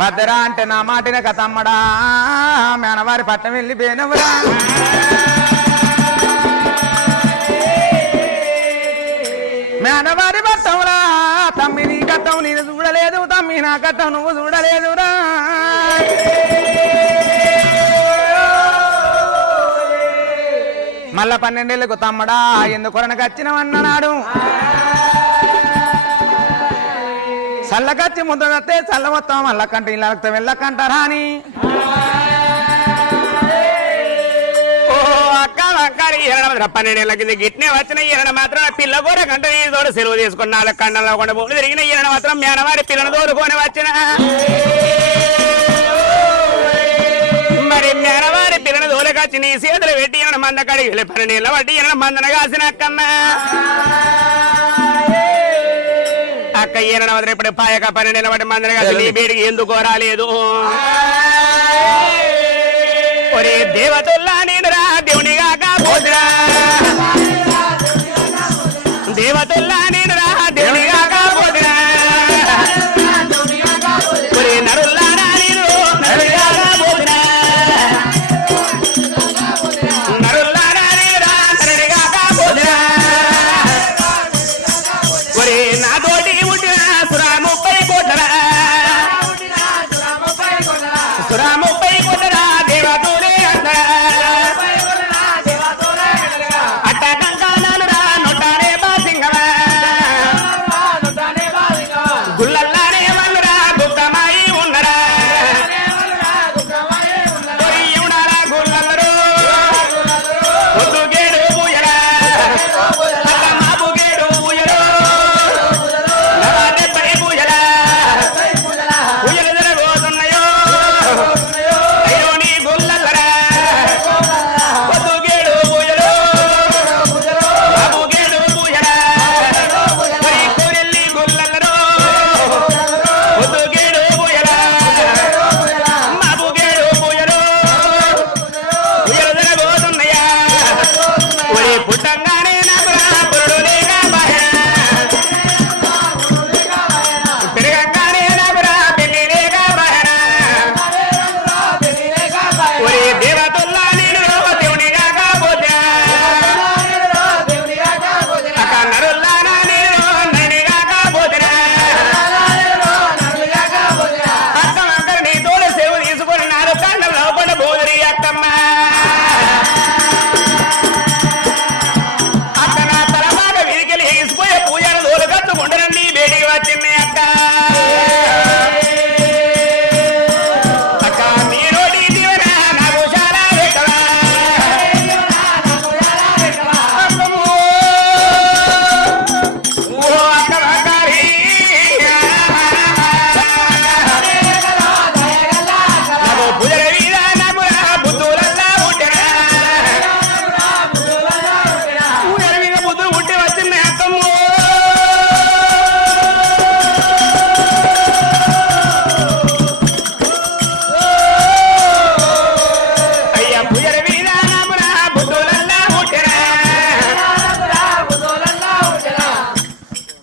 వద్దరా అంటే నా మాటిన కథమ్మడా మేనవారి పట్టం వెళ్ళిపోయినవరా మేనవారి పట్టంరా తమ్మి నీ కట్టం నేను చూడలేదు తమ్మి నా కట్టం నువ్వు చూడలేదురా మళ్ళా 12 ఏళ్ళకు తమ్మడా ఎందుకొరనకు వచ్చినవన్నాడు. చల్లకచ్చి ముందతే చల్ల మొత్తం మళ్ళకంట ఇళ్ళతో వెళ్ళకంటారా అని అక్క అక్కడి 12 ఏళ్ళ కింద గిట్నే వచ్చిన ఈయన మాత్రం పిల్ల కూర కంట తోడు సెలవు తీసుకుని 4 కండల్లో కొండ పోలు తిరిగిన ఈయన మాత్రం మేనవారి పిల్లను తోడుకొని వచ్చిన మరి మేనవారి పిల్లను తోలుకొచ్చి నీ చేతులు పెట్టి ఈయన మంద కడిగి 12 ఏళ్ళ బట్టి ఈయన మందన కాసిన అక్కమ్మ అక్క ఈయన మాత్రం ఇప్పుడు పాయక 12 ఏళ్ళ బట్టి మందన కాసి నీ బీడికి ఎందుకు రాలేదు. ఒరే దేవతల్లా నేనురా దేవునిగా కాబోతురా దేవతల్లా నేనురా దేవునిగా కాబోతురా ఒరే నరుల్లారా నేను నరునిగా కాబోతురా నరుల్లారా నేనురా నరునిగా కాబోతురా ఒరే నా తోటి పుట్టిన సురా 30 కోట్లరా సురా 30 కోట్లరా దేవతలే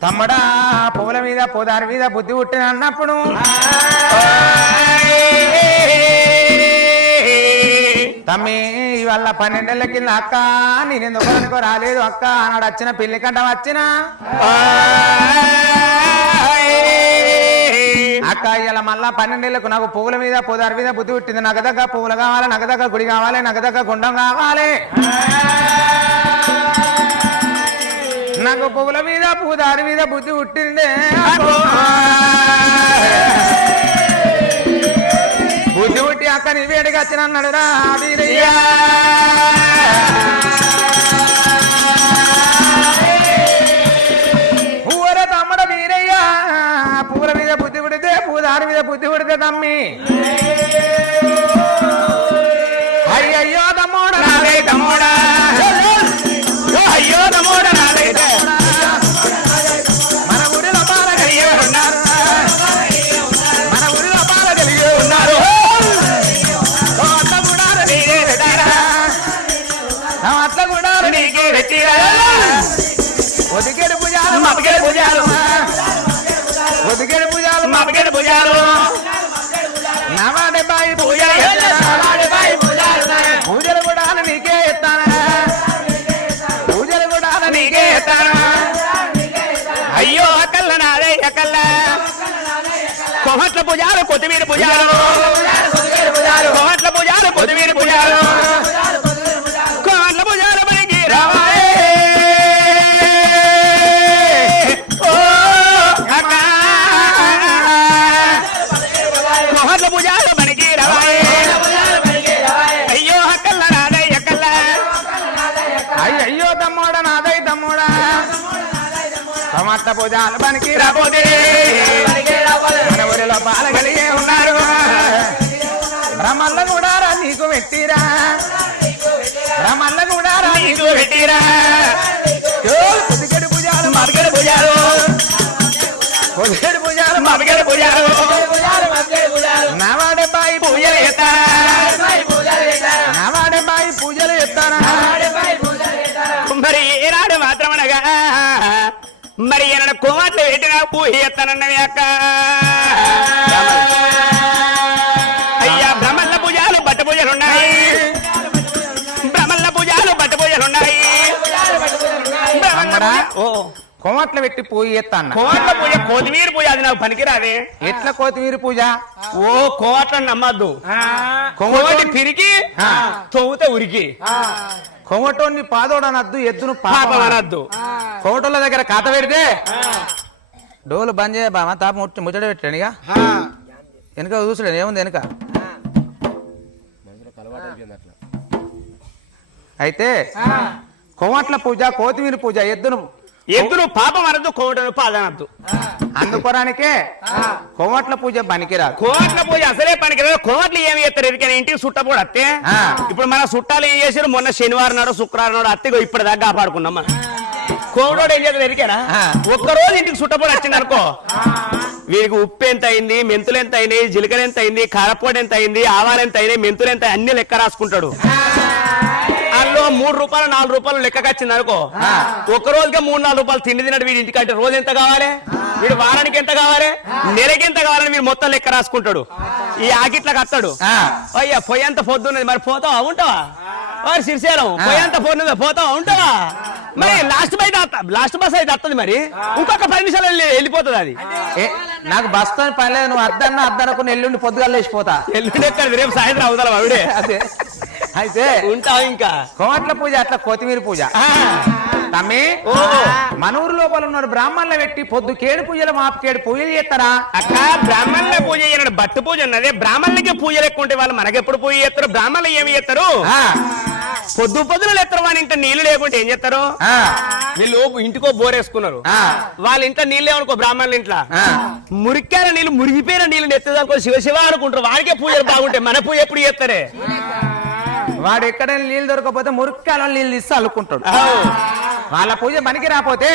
తమ్మడా పువ్వుల మీద పోదారి మీద బుద్ధి పుట్టిన అన్నప్పుడు తమ్మి ఇవాళ 12 ఏళ్ల కింద అక్క నేను ఎందుకు రాలేదు అక్క అన్నాడు. వచ్చిన పెళ్లి కంట వచ్చిన అక్క ఇలా మళ్ళా 12 ఏళ్లకు నాకు పువ్వుల మీద పోదారి మీద బుద్ధి పుట్టింది. నాకు దగ్గర పువ్వులు కావాలి, నాకు దగ్గర గుడి కావాలి, నాకు దగ్గర గుండం కావాలి. నాకు పువ్వుల మీద పూదారి మీద బుద్ధి పుట్టిందే బుద్ధి పుట్టి అక్క నీ వేడికి వచ్చిన అన్నాడు రా వీరయ్య. ఊరే తమ్మడ వీరయ్య పువ్వుల మీద బుద్ధి పుడితే పూదారి మీద బుద్ధి పుడితే తమ్మి అయ్యయ్యో తమ్మోడ రాలే తమ్మోడా అయ్యో తమ్మోడ రాలే మన ఊరిలో బాల కలిగే ఉన్నారు, మన ఊరిలో బాల కలిగే ఉన్నారు. అట్లా కూడా నీకే పెట్టిరా ఒదిగేడు పూజాలు మపగేడు పూజాలు ఒదిగేడు పూజాలు మపగేడు పూజాలు నవాడే బాయి పూజలు పూజలు కూడా నీకే ఎత్తానా పూజలు కూడా నీకే ఎత్తానా. అయ్యో అక్కల్ల నాదే అక్కల్ల కొహట్ల పూజాలు కొత్తిమీర పూజాలు కొహట్ల పూజాలు కొత్తిమీర పూజాలు కొహట్ల పూజాలు మనకి కోట్ల పూజలు పనికి రావాయే అయ్యో అక్కల్ల నాదయ్య అక్కల్ల అయ్యో తమ్ముడా నాదయ్య తమ్ముడా కోమట్ల పూజలు పనికి రాబోతే మన ఊరిలో పాలగలిగే ఉన్నారు బ్రహ్మల్ల కూడా నీకు పెట్టిరా బ్రహ్మల్ల కూడా నీకు పెట్టిరా పొద్దుగడి పూజలు మరుగడి పూజలు పొద్దుగడి పూజలు మరుగడి పూజలు నావాడే బాయి పూజలు నావాడే బాయి పూజలు ఎత్తానా మరి ఏనాడు మాత్రమనగా మరి ఏనాడు కోమట్లు పెట్టినా పూజ ఎత్తానన్నవి అక్క అయ్యా బ్రహ్మల్ల పూజలు బట్ట పూజలు ఉన్నాయి బ్రహ్మల్ల పూజలు బట్ట పూజలు ఉన్నాయి కోమట్లు పెట్టి పూజ ఎత్తాను కోట్ల పూజ కొత్తిమీర పూజ అది నాకు పనికిరాదే ఎట్లా కొత్తిమీర పూజ ఓ కోట్లను నమ్మద్దు కోటి పిరికి తవ్వుతే ఉరికి కొమటోని పాదోడనద్దు ఎద్దును పాపం అనద్దు కోమటోళ్ళ దగ్గర కథ పెడితే డోలు బంద్ చేయ బామా తాప ముచ్చట పెట్టాను ఇక వెనక చూసాడు ఏముంది వెనక అయితే కోమట్ల పూజ కొత్తిమీర పూజ ఎద్దును పాపం అనద్దు కోటను పాదనద్దు అందుకోరానికే కోమట్ల పూజ పనికిరాదు కోట్ల పూజ అసలే పనికిరాదు కోమట్లు ఏమి చేస్తారు ఎందుకని ఇంటికి చుట్టపోడు అత్తే ఇప్పుడు మన చుట్టాలు ఏం చేశారు మొన్న శనివారం నాడు శుక్రవారం నాడు అత్తగో ఇప్పటిదాకా కాపాడుకున్నాం కోవిడోడు ఏం చేస్తారు ఎరికేనా ఒక్కరోజు ఇంటికి చుట్టపోడు వచ్చింది అనుకో వీరికి ఉప్పు ఎంత అయింది మెంతులు ఎంత అయినాయి జీలకర్ర ఎంత అయింది కారపొడి ఎంత అయింది ఆవాలు ఎంత అయినాయి మెంతులు ఎంత అన్ని లెక్క రాసుకుంటాడు అందులో 3 రూపాయలు 4 రూపాయలు లెక్కకి వచ్చింది అనుకో ఒక్క రోజుగా 3-4 రూపాయలు తిండి తిన్నాడు వీడి ఇంటికంటే రోజు ఎంత కావాలి వీడు వారానికి ఎంత కావాలి నెలకి ఎంత కావాలని వీడు మొత్తం లెక్క రాసుకుంటాడు ఈ ఆకిట్లకు వస్తాడు అయ్యా పొయ్యంత పొద్దున్నది మరి పోతావా ఉంటావా మరి సిరిసేలం పొయ్యంత పొద్దున్నది పోతావా ఉంటావా మరి లాస్ట్ బస్ అయితే వస్తుంది మరి ఇంకొక 10 నిమిషాలు వెళ్ళిపోతుంది అది నాకు బస్ తో పని లేదు నువ్వు అద్దనుకుని ఎల్లుండి పొద్దుగా లేచిపోతా ఎల్లుండి ఎక్కడ రేపు సాయంత్రం అవుతావా ఆవిడే అదే అయితే ఉంటావు ఇంకా కోమట్ల పూజ అట్లా కొత్తిమీర పూజ తమ్మి మన ఊరు లోపల ఉన్న బ్రాహ్మణులు పెట్టి పొద్దుకేడు పూజలు మాపుకేడు పూజలు చేస్తారా అక్క బ్రాహ్మణుల పూజ చేయడం బట్టు పూజ ఉన్నదే బ్రాహ్మణులకి పూజలు ఎక్కువ ఉంటే వాళ్ళు మనకెప్పుడు పూజ చేస్తారు బ్రాహ్మణులు ఏమి చేస్తారు పొద్దున ఎత్తారు వాళ్ళ ఇంట్లో నీళ్లు లేకుంటే ఏం చేస్తారు వీళ్ళు ఇంటికో బోరేసుకున్నారు వాళ్ళ ఇంట్లో నీళ్ళు ఏమనుకో బ్రాహ్మణుల ఇంట్లో మురికార నీళ్ళు మురిగిపోయిన నీళ్ళు ఎత్తదనుకో శివ అనుకుంటారు వాడికే పూజలు బాగుంటాయి మన పూజ ఎప్పుడు చేస్తారే వాడు ఎక్కడైనా నీళ్ళు దొరకకపోతే మురికాల నీళ్ళు ఇస్తే అల్లుకుంటాడు వాళ్ళ పూజ పనికి రాపోతే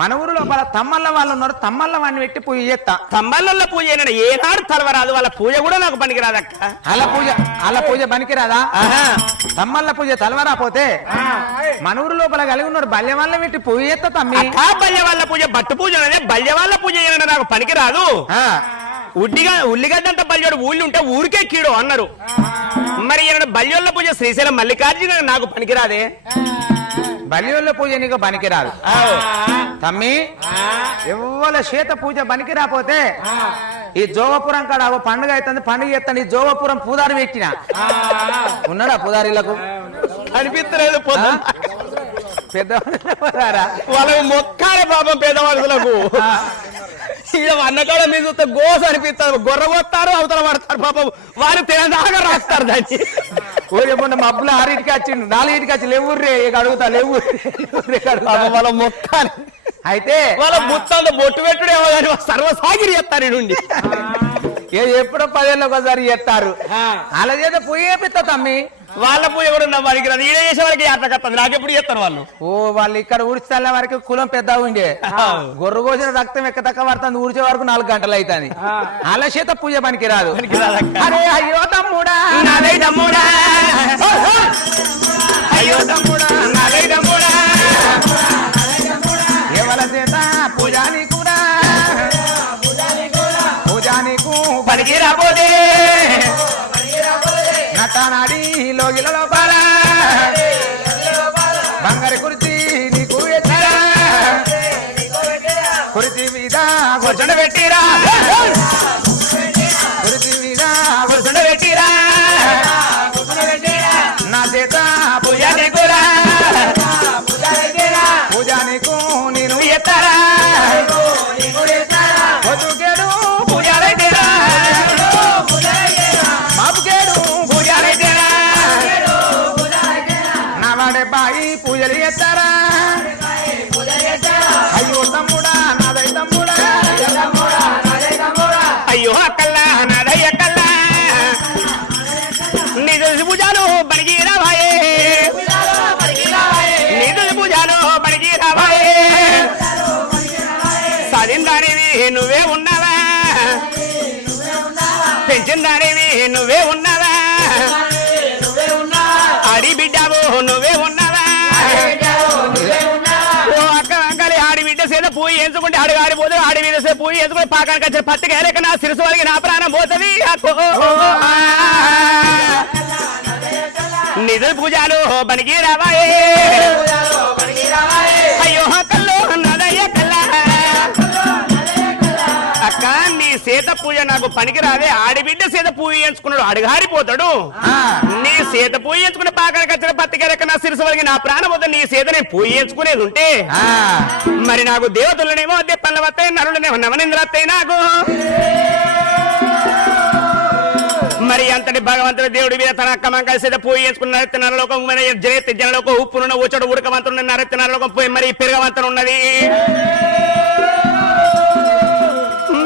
మన ఊరు లోపల తమ్మల్ల వాళ్ళు ఉన్నారు తమ్మల్ల వాడిని పెట్టి పూజ చేస్తా తమ్మల్ల పూజ ఏనాడు తలవరాదు వాళ్ళ పూజ కూడా నాకు పనికి రాదక్క అలా పూజ పనికి రాదా తమ్మల్ల పూజ తలవరాపోతే మన ఊరు లోపల కలిగి ఉన్నారు బల్య వాళ్ళని పెట్టి పూజ చేస్తా తమ్మి బల్య వాళ్ళ పూజ బట్టు పూజ బల్య వాళ్ళ పూజ నాకు పనికి రాదు ఉల్లిగడ్డంత బల్యోడు ఊళ్ళు ఉంటే ఊరికే కీడు అన్నారు మరి బల్యోళ్ళ పూజ శ్రీశైలం మల్లికార్జున నాకు పనికిరాదే బల్యోళ్ళ పూజ నీకు పనికిరాదు తమ్మి ఎవ్వల చేత పూజ పనికి రాపోతే ఈ జోగపురం కాడ పండుగ అవుతుంది పండుగ చేస్తాను ఈ జోగపురం పూదారి పెట్టిన ఉన్నాడా పూదారిలకు అనిపిస్తలేదు పెద్దవారా వాళ్ళకి మొక్కాలే పాపం పేదవాళ్ళకు అన్నకాడ మీద చూస్తే గోస అనిపిస్తారు గొర్రగొత్తారు అవతల పడతారు పాపం వారు తినదాకా రాస్తారు దాన్ని ఊరేమన్నా మబ్బులు 6టికి వచ్చిండు 4టికి వచ్చి లేవుర్రే అడుగుతా లేవు వాళ్ళ మొక్కాలి అయితే వాళ్ళ ముత్తాలు బొట్టు పెట్టుడేమో కానీ సర్వసాగిరి చేస్తారు నుండి ఎప్పుడో 10 ఏళ్ళకి ఒకసారి చేస్తారు అలా చేస్తే పూజేపిస్తా తమ్మి వాళ్ళ పూజ కూడా నా వారికి రాదు ఈడ చేసే వాళ్ళకి అట్లా కట్టదు నాకెప్పుడు చేస్తారు వాళ్ళు వాళ్ళు ఇక్కడ ఊడ్చాల వరకు కులం పెద్దగా ఉండే గొర్రె కోసిన రక్తం ఎక్క తక్క పడుతుంది ఊడ్చే వరకు 4 గంటలు అవుతుంది అలా చేత పూజ పనికి రాదు అరే అయ్యో తమ్ముడా తమ్ముడా అయ్యో తమ్ముడా తమ్ముడా ఎవల చేత పూజ నీకురా పూజ నీకు పనికి రాబోదే నటనాడి లోగిల లోపల బంగారు కుర్చీ నీకు ఎత్తరా కుర్చీ మీద కూర్చుండ పెట్టిరా కుర్చీ మీద కూర్చుండ పెట్టిరా నా చేత పూజ నీకురా పూజ నీకు నేను ఎత్తరా పొద్దుకేడు పూజ పెట్టిరా పూజలు చేస్తారా అయ్యో తమ్ముడా నాదై తమ్ముడా అయ్యో అక్కల్లా నాదయ్య అక్కల్లా నిజ భుజాలు బడికి రావాయే నిజ భుజాలు బడికి రావాయే సాధిందానివి నువ్వే ఉన్నావా పెంచిందానివి నువ్వే ఉన్నావా ఆడి బిడ్డావు నువ్వే ఉన్నావా ఆడి బిడ్డ సేద పూయి ఎంచుకుంటే ఆడి ఆడిపోతే ఆడి మీద సే పూయి ఎంచుకుంటే పాకానికి వచ్చిన పత్తికి ఏలేక నా శిరసు వారికి నా ప్రాణం పోతుంది నిజ పూజలు బనికి రావాయే అయ్యో కల్లో నదయ్య కల్లా అక్క నీ సీత పూజ నాకు పనికి రాదే ఆడిబిడ్డ సీత పూజ ఎంచుకున్నాడు అడుగారిపోతాడు నీ సీత పూజ ఎంచుకునే పాకానికి వచ్చిన పత్తికెరక నా శిరసు వరకు నా ప్రాణం వద్ద నీ సీత నేను పూజ ఎంచుకునేది ఉంటే మరి నాకు దేవతలనేమో అదే పనుల వస్తాయి నరులనేమో నవనింద్ర వస్తాయి నాకు మరి అంతటి భగవంతుడు దేవుడి మీద తన అక్క మంకాయ సీత పూజ చేసుకున్న నరెత్తి నరలోకం జరెత్తి జనలోకం ఉప్పునున్న ఊచడు ఉడకవంతున్న నరెత్తి నరలోకం పోయి మరి పెరగవంతులు ఉన్నది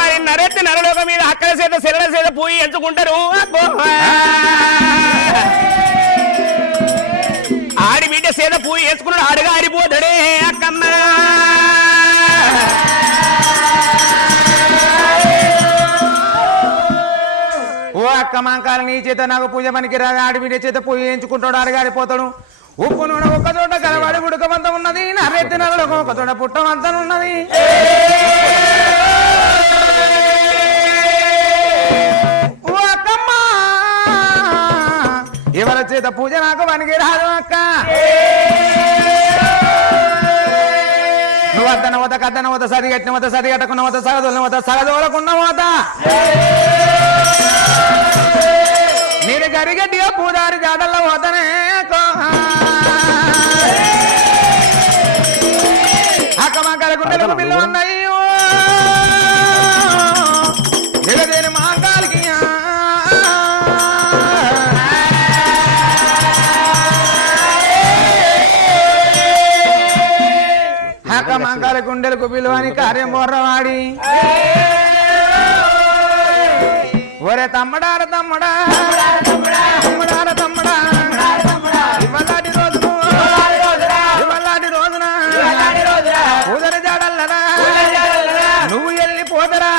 మరి నరెత్తి నరలోకం మీద అక్కల సీత శరణ సీత పూజ ఎంచుకుంటారు ఆడి బిడ్డ సీత పూజ ఎంచుకున్నాడు ఆడుగా ఆడిపోతాడే అక్కమ్మ ఓ అక్క మాంకాల నీ చేత నాకు పూజ పనికి రాగా ఆడిబిడ్డ చేత పూజ చేయించుకుంటాడు అడగారిపోతాడు ఉప్పు నూనె ఒక చోట కలవాడి ఉడకవంతం ఉన్నది నరెత్తి నరలోకం ఒక చోట పుట్టవంతం ఉన్నది ఓ అక్కమ్మ ఎవరి చేత పూజ నాకు పనికి రాదు అక్క నువ్వు అద్దన వద్ద కద్దన వద్ద సరిగట్టిన వద్ద సరిగట్టకున్న వద్ద సగదోళ్ళ వద్ద సగదోలకున్న వద్ద నేను గరిగట్టిగా పూదారి జాడల్లో పోతనే అక్క మాకాల గుండెలకు పిల్ల ఉన్నాయో జగదేని మాకాలకి అక్క మాకాల గుండెలకు పిలువని కార్యం బొర్రవాడి ఒరే తమ్మడార తమ్మడా తమ్మడార తమ్మడా ఇవ్వలాంటి రోజును ఇవ్వలాంటి రోజున పూజల జాడల్లరా నువ్వు వెళ్ళిపోతరా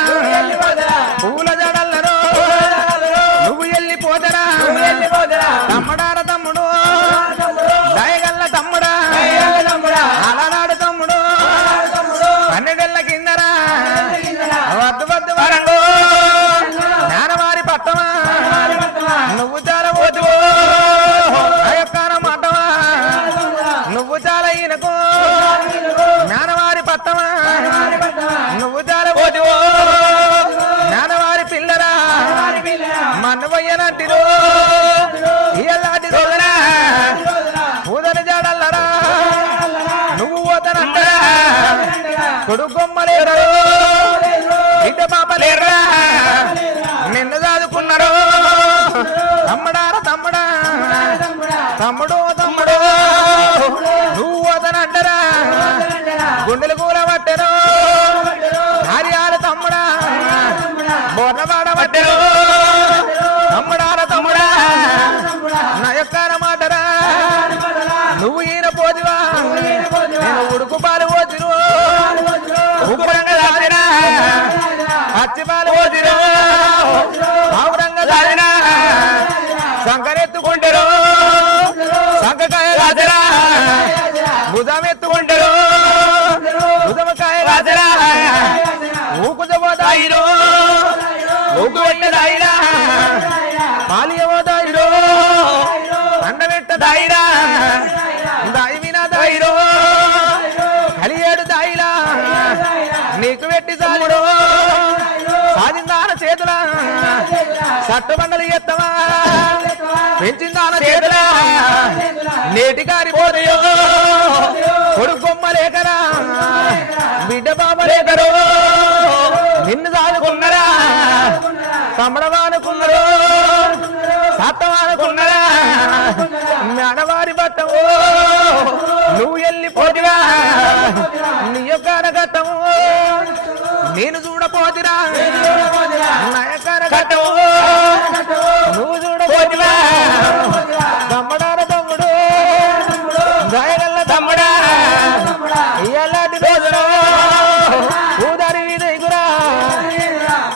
పూల జాడల్లరో నువ్వు వెళ్ళిపోతరా తమ్మడార తమ్ముడు దయగల్ల తమ్ముడా అలనాడు తమ్ముడు 12 ఏళ్ల కిందరా వద్దు వద్దు వరంగో జ్ఞానవారి పట్టమా నువ్వు చాలా పోతు అయ్యొక్కన మాటమా నువ్వు చాలా ఈయనకు జ్ఞానవారి పట్టమా నువ్వు చాలా పోతు జ్ఞానవారి పిల్లరా మన్నువయ్యనంటిరు ఇయ్యలాంటి రోజున పూదని జాడల్లరా నువ్వు పోతానంటరా కొడుకు గొమ్మలేరు ఇంట పాపలేరా నిన్ను దాదుకున్నారు తమ్మడార తమ్మడా తమ్ముడు తమ్ముడు నువ్వు వదనంటరా గుండెలు కూర పట్టెను హరియాల తమ్ముడా బోర్నవాడ పట్టెను తమ్ముడార తమ్ముడా నా యొక్క మాటరా నువ్వు ఈయన పోదివా నేను ఉడుకు పాలు పోతిరు ఉప్పురంగా దాదినా పచ్చి పాలు పోతిరు ఆవురంగా దాదినా సంకరెత్తుకుంటారు సంకకాయ రాజరా భుజం ఎత్తుకుంటారు భుజమకాయ రాజరా ఊకుజబోదాయిరు ఊకు పెట్టదాయిరా పాలియబోదాయిరు పండ పెట్టదాయిరా దాయి వినా దాయిరు కలియేడు దాయిలా నీకు పెట్టి సాముడు సాధిందాన చేతుల సట్టుబండలు ఎత్తవా పెంచిందాన చేతుల నేటి కారిపోతాయో కొడుకు బొమ్మ లేకరా బిడ్డ బాబ లేకరు నిన్ను దాదుకున్నరా తమ్ముడవానుకున్నారు సత్తవానుకున్నరా మేడవారి బట్టవు నువ్వు వెళ్ళిపోతివా నీ యొక్క గతము నేను చూడపోతిరా నయకరగతము నువ్వు చూడపోతివా తమ్ముడార తమ్ముడు దయగల్ల తమ్ముడా ఎలాంటి రోజులో ఉదరి మీద నీకురా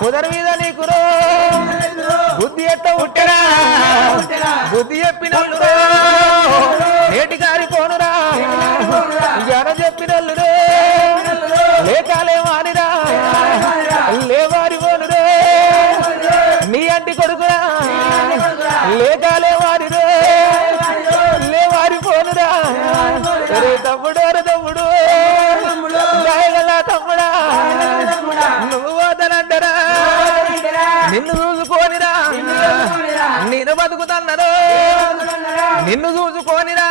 ఉదరి మీద నీకురో బుద్ధి ఎట్ట ఉట్టరా బుద్ధి చెప్పినల్లురా నేటి కారిపోనురా జన చెప్పినల్లురే లేకాలే మారిరా లేవారి పోనురే నీ అంటి కొడుకురా లేకాలే మారిరే లేవారి పోనురా రే తమ్ముడు రే తమ్ముడు దయగల తమ్ముడా నువ్వు వదలంటరా నిన్ను చూసుకోనిరా నేను బతుకుతన్నారు నిన్ను చూసుకోనిరా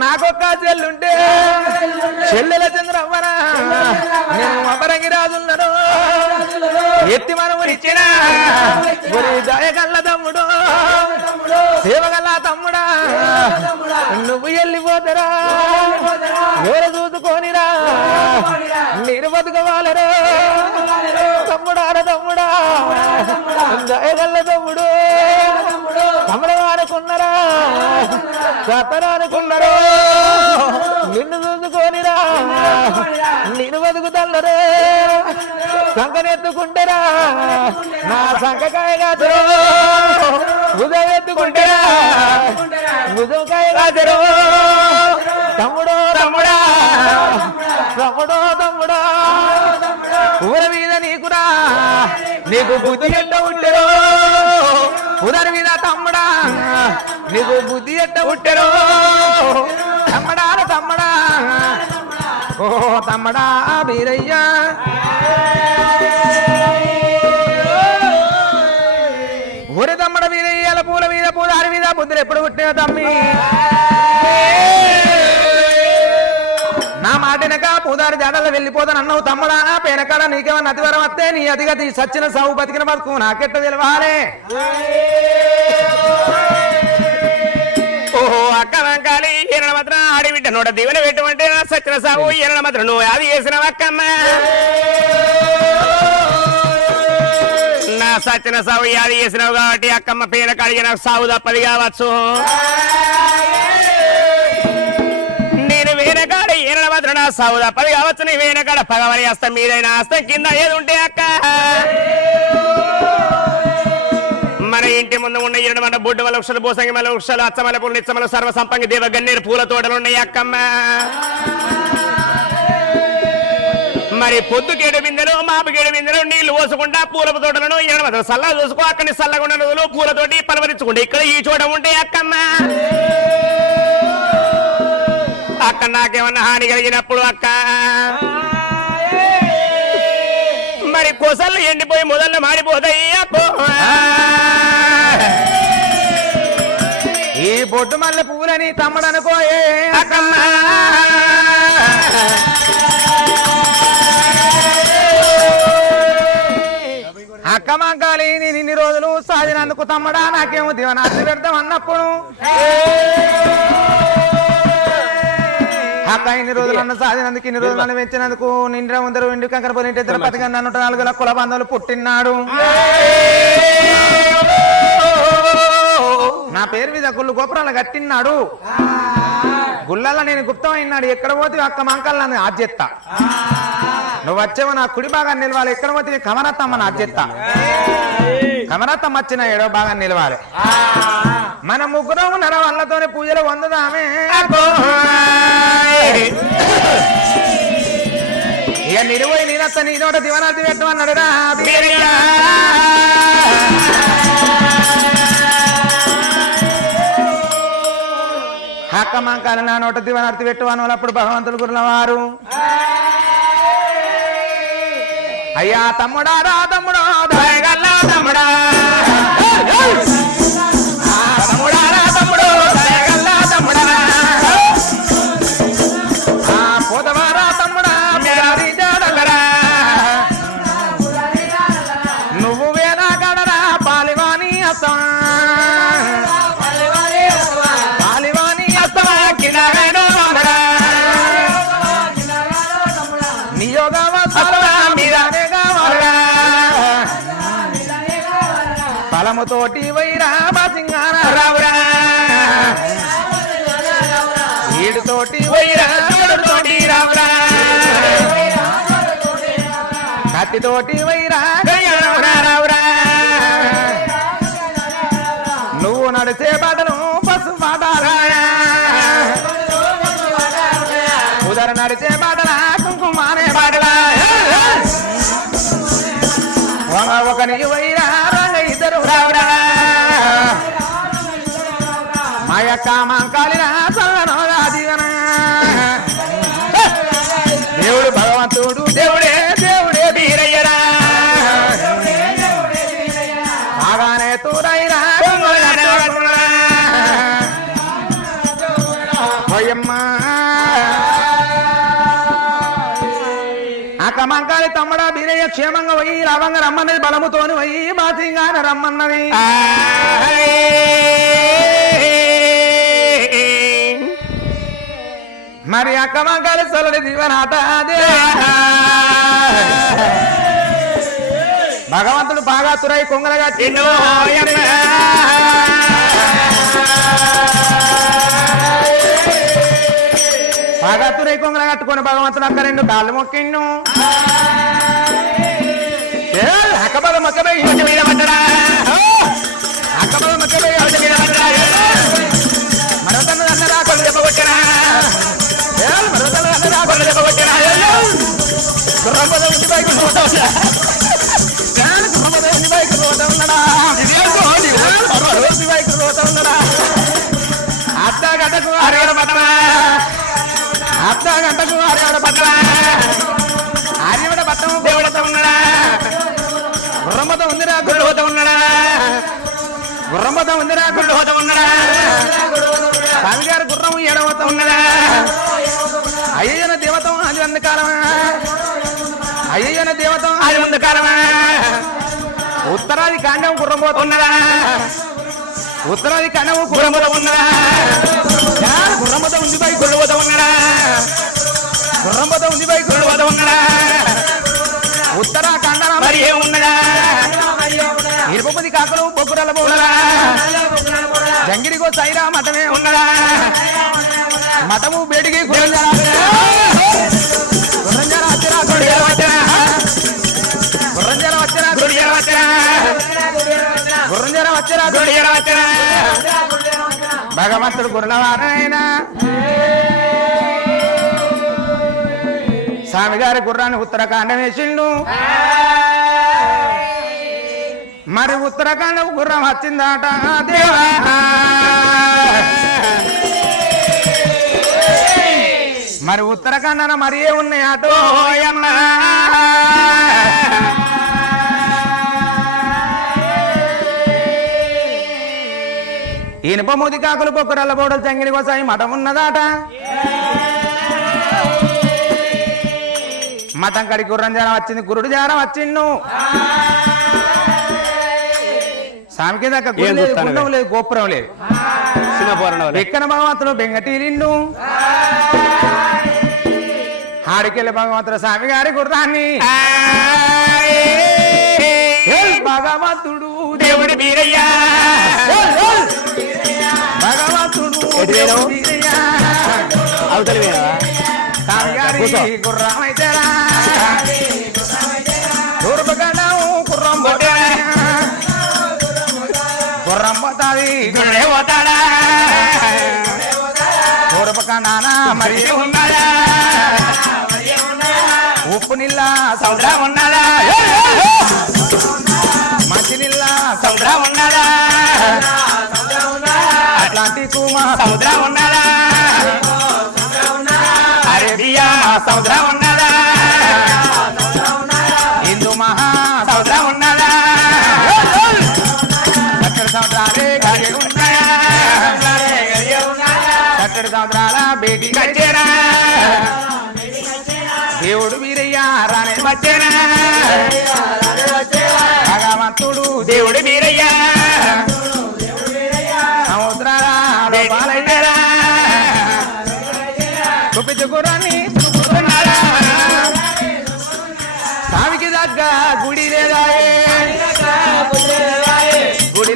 నాకొక్క చెల్లుంటే చెల్లెల చంద్రవ్వరా నేను అపరంగి రాజున్నాను ఎత్తి మనము ఇచ్చినా దయగల్ల తమ్ముడు సేవగల్ల తమ్ముడా నువ్వు వెళ్ళిపోతారా ఎవరు చూసుకోనిరా నేను బతుకోవాలరా తమ్ముడార తమ్ముడా దయగల్ల తమ్ముడు తమ్ముడు అనుకున్నారా కథరానుకున్నారో నిన్ను చూసుకోనిరా నేను బతుకుతల్లరే సంకనెత్తుకుంటారా నా సంకకాయ కాచరు ఉదయం ఎత్తుకుంటారా ఉదయకాయ కాచరు తమ్ముడో తమ్ముడా తమ్ముడో తమ్ముడా ఊర మీద నీకురా నీకు బుద్ధి ఎట్ట ఉంటారో ఉదరి మీద తమ్ముడా నీకు బుద్ధి ఎట్ట ఉంటారో తమ్ముడా తమ్ముడా ఓ తమ్ముడా వీరయ్యా ఊరి తమ్ముడ వీరయ్యాల పూల మీద పూదారి మీద బుద్ధులు ఎప్పుడు పుట్టిన తమ్మి నా మాటనక పూదారి జాడల్లో వెళ్ళిపోతాను అన్నావు తమ్ముడా పేనకాడ నీకేమన్నా అతివరం వస్తే నీ అతిగతి సచ్చిన సాగు బతికిన బతుకు నాకెట్ట తెలవాలి ఓహో అక్క వంకాలి ఈరణ మాత్రం ఆడి బిడ్డ నోట దీవెన పెట్టమంటే సచ్చిన సాగు ఈరణ మాత్రం నువ్వు అది చేసిన అక్కమ్మ నా సచ్చిన సాగు అది చేసినావు కాబట్టి అక్కమ్మ పేన కడిగిన సాగు తప్పది కావచ్చు నేను వేనకాడ ఈరణ మాత్రం నా సాగు తప్పది కావచ్చు నీ వేనకాడ పగవరి హస్తం మీదైనా హస్తం కింద ఏది ఉంటే అక్క మన ఇంటి ముందు ఉన్న 2 మండ బొడ్డు వల వృక్షాలు బోసంగి మల వృక్షాలు అచ్చమల పూలు నిచ్చమల సర్వ సంపంగి దేవ గన్నేరు పూల తోటలు ఉన్నాయి అక్కమ్మ మరి పొద్దుకేడు బిందెలు మాపుకేడు బిందెలు నీళ్లు పోసుకుంటా పూల తోటలను ఎడమ సల్లా చూసుకో అక్కడి సల్లగుండ రోజులు పూలతోటి పలవరించుకుంటే ఇక్కడ ఈ చోట ఉంటే అక్కమ్మ అక్క నాకేమన్నా హాని కలిగినప్పుడు అక్క మరి కొసలు ఎండిపోయి మొదళ్ళు మాడిపోతాయి అక్కో ఈ బొడ్డు మల్లె పువ్వులని తమ్ముడనుకోయే అక్కమ్మ అక్క మంకాలి నేను ఇన్ని రోజులు సాధినందుకు తమ్ముడా నాకేమో దివనాశి పెడతాం అన్నప్పుడు అక్క ఇన్ని రోజులు నన్ను సాధినందుకు ఇన్ని రోజులు నన్ను పెంచినందుకు నిండా ఉందరు ఇంటి కంకర పోయి 14 కుల బంధువులు పుట్టినాడు నా పేరు మీద గుళ్ళు గోపురాలు కట్టినాడు గుళ్ళల్లో నేను గుప్తం అయినాడు ఎక్కడ పోతే అక్క మంకాలు నన్ను ఆజ్జెత్తా నువ్వు వచ్చేవో నా కుడి భాగాన్ని నిలవాలి ఎక్కడ పోతే కమరత్తమ్మ నా ఆజ్జెత్తా కమరత్తమ్మ వచ్చిన 7వ భాగాన్ని నిలవాలి మన ముగ్గురం నర వల్లతోనే పూజలు పొందుదామే ఇక నిలువై నేనత్త నీ నోట దివనార్థి పెట్టమన్నాడు రా అక్క మంకాలు నా నోట దివనార్థి పెట్టువాను అప్పుడు భగవంతుడు గురుల వారు అయ్యా తమ్ముడా రా తమ్ముడా దయగల్లా తమ్ముడా తమ్ముడా రా తమ్ముడు దయగల్లా తమ్ముడా పోతవారా తమ్ముడా నువ్వు వేలా గడరా పాలివాణి అస్తమా పాలివాణి అస్తమా కింద తోటి వైరామ సింగార రావురా ఈడు తోటి వైరాముతోటి రావురా కత్తి తోటి వైరా రావురా నువ్వు నడిచే బాటలు పసు బాటలా ఉదర నడిచే బాటలా కుంకుమానే బాటలా ఒకనికి వైరా ఇద్దరు రావురా మా యొక్క మంకాలిన దీవన దేవుడు భగవంతుడు దేవుడే దేవుడే వీరయ్యరా బాగానే తూరైరా అక్క మంకాలి తమ్ముడా బీరయ్య క్షేమంగా పోయి రావంగా రమ్మన్నది బలముతోని పోయి బాసింగాన రమ్మన్నది మరి అక్క మంకాలి సొలని దీవనాట భగవంతుడు బాగా తురై కొంగలగా తిండు బాగా తురై కొంగల కట్టుకొని భగవంతుడు అక్క రెండు కాళ్ళు మొక్కిండు అక్కబల మొక్కబై మీద పడ్డా అక్కబల మొక్కబై మీద పడ్డా మరొకరు అన్నరా కొన్ని దెబ్బ కొట్టరా మరొకరు అన్నరా కొన్ని దెబ్బ కొట్టరా గుర్రపద ఉండి బైక్ పోతా గుర్రపద ఉండి బైక్ పోతా ఉన్నాడా బైక్ పోతా ఉన్నాడా అత్త గడ్డకు అరగడ పట్టరా అత్త గంటకు అరగడ పట్టరా ఆర్యవడ పట్టం దేవుడతో ఉన్నాడా గుర్రమత ఉందిరా గుళ్ళు పోతా ఉన్నాడా గుర్రమత ఉందిరా గుళ్ళు పోతా ఉన్నాడా స్వామి గారు గుర్రం ఎడవత ఉన్నాడా అయ్యన దేవతం అది అంధకాలమా అయ్యన దేవతం అది అంధకాలమా ఉత్తరాది కాండం గుర్రం పోతా ఉన్నాడా ఉత్తరాది కాండము గుర్రం పోతా ఉన్నాడా గుర్రమత ఉంది పై గుళ్ళు పోతా ఉన్నాడా గుర్రంబత ఉంది పై గుళ్ళు పోతా ఉన్నాడా ఉత్తరాఖండ మరి ఏమున్నదా ఇరుపతి కాకలు బొగ్గురల పోడరా జంగిరిగో సైరా మఠమే ఉన్నదా మఠము బేటికి గురంజర వచ్చరా భగవంతుడు గుర్రవారైనా స్వామి గారి గుర్రాన్ని ఉత్తరాఖండ వేసిండు మరి ఉత్తరాఖండ గుర్రం వచ్చిందాట దేవా మరి ఉత్తరాఖండ మరి ఏ ఉన్నాయాటో ఇనుప మూది కాకులు పొక్కురల్ల బోడలు చంగిడి కోసాయి మఠం ఉన్నదాట మఠం కడికి గుర్రం జారం వచ్చింది గురుడు జారం వచ్చిండు స్వామికి దాకా గుండం లేదు గోపురం లేదు ఎక్కన భగవంతుడు బెంగటీలిండు ఆడికెళ్ళి భగవంతుడు స్వామి గారి గుర్రాన్ని భగవంతుడు దేవుడి వీరయ్యా భగవంతుడు అవతలి స్వామి గారి గుర్రం అయితేరా దూరపగడం గుర్రం గుర్రం పోతాది గుర్రే పోతాడా దూరపకండానా మరి ఉన్నాడా ఉప్పు నీళ్ళ సముద్రం ఉన్నాడా మంచి నీళ్ళ సముద్రం ఉన్నాడా అట్లాంటిక్ సముద్రం ఉన్నాడా అరేబియా సముద్రం ఉన్నాడా హిందూ మహా సముద్రం ఉన్నాడా సత్తడి సముద్రాలే గడియ ఉన్నాయా సత్తడి సముద్రాల బేటీ కట్టేనా దేవుడు వీరయ్యా రానే వచ్చేనా భగవంతుడు దేవుడు వీరయ్యా సముద్రాల పాలైతేరా గుర్రాన్ని స్వామికి దగ్గ గుడి లేదా గుడి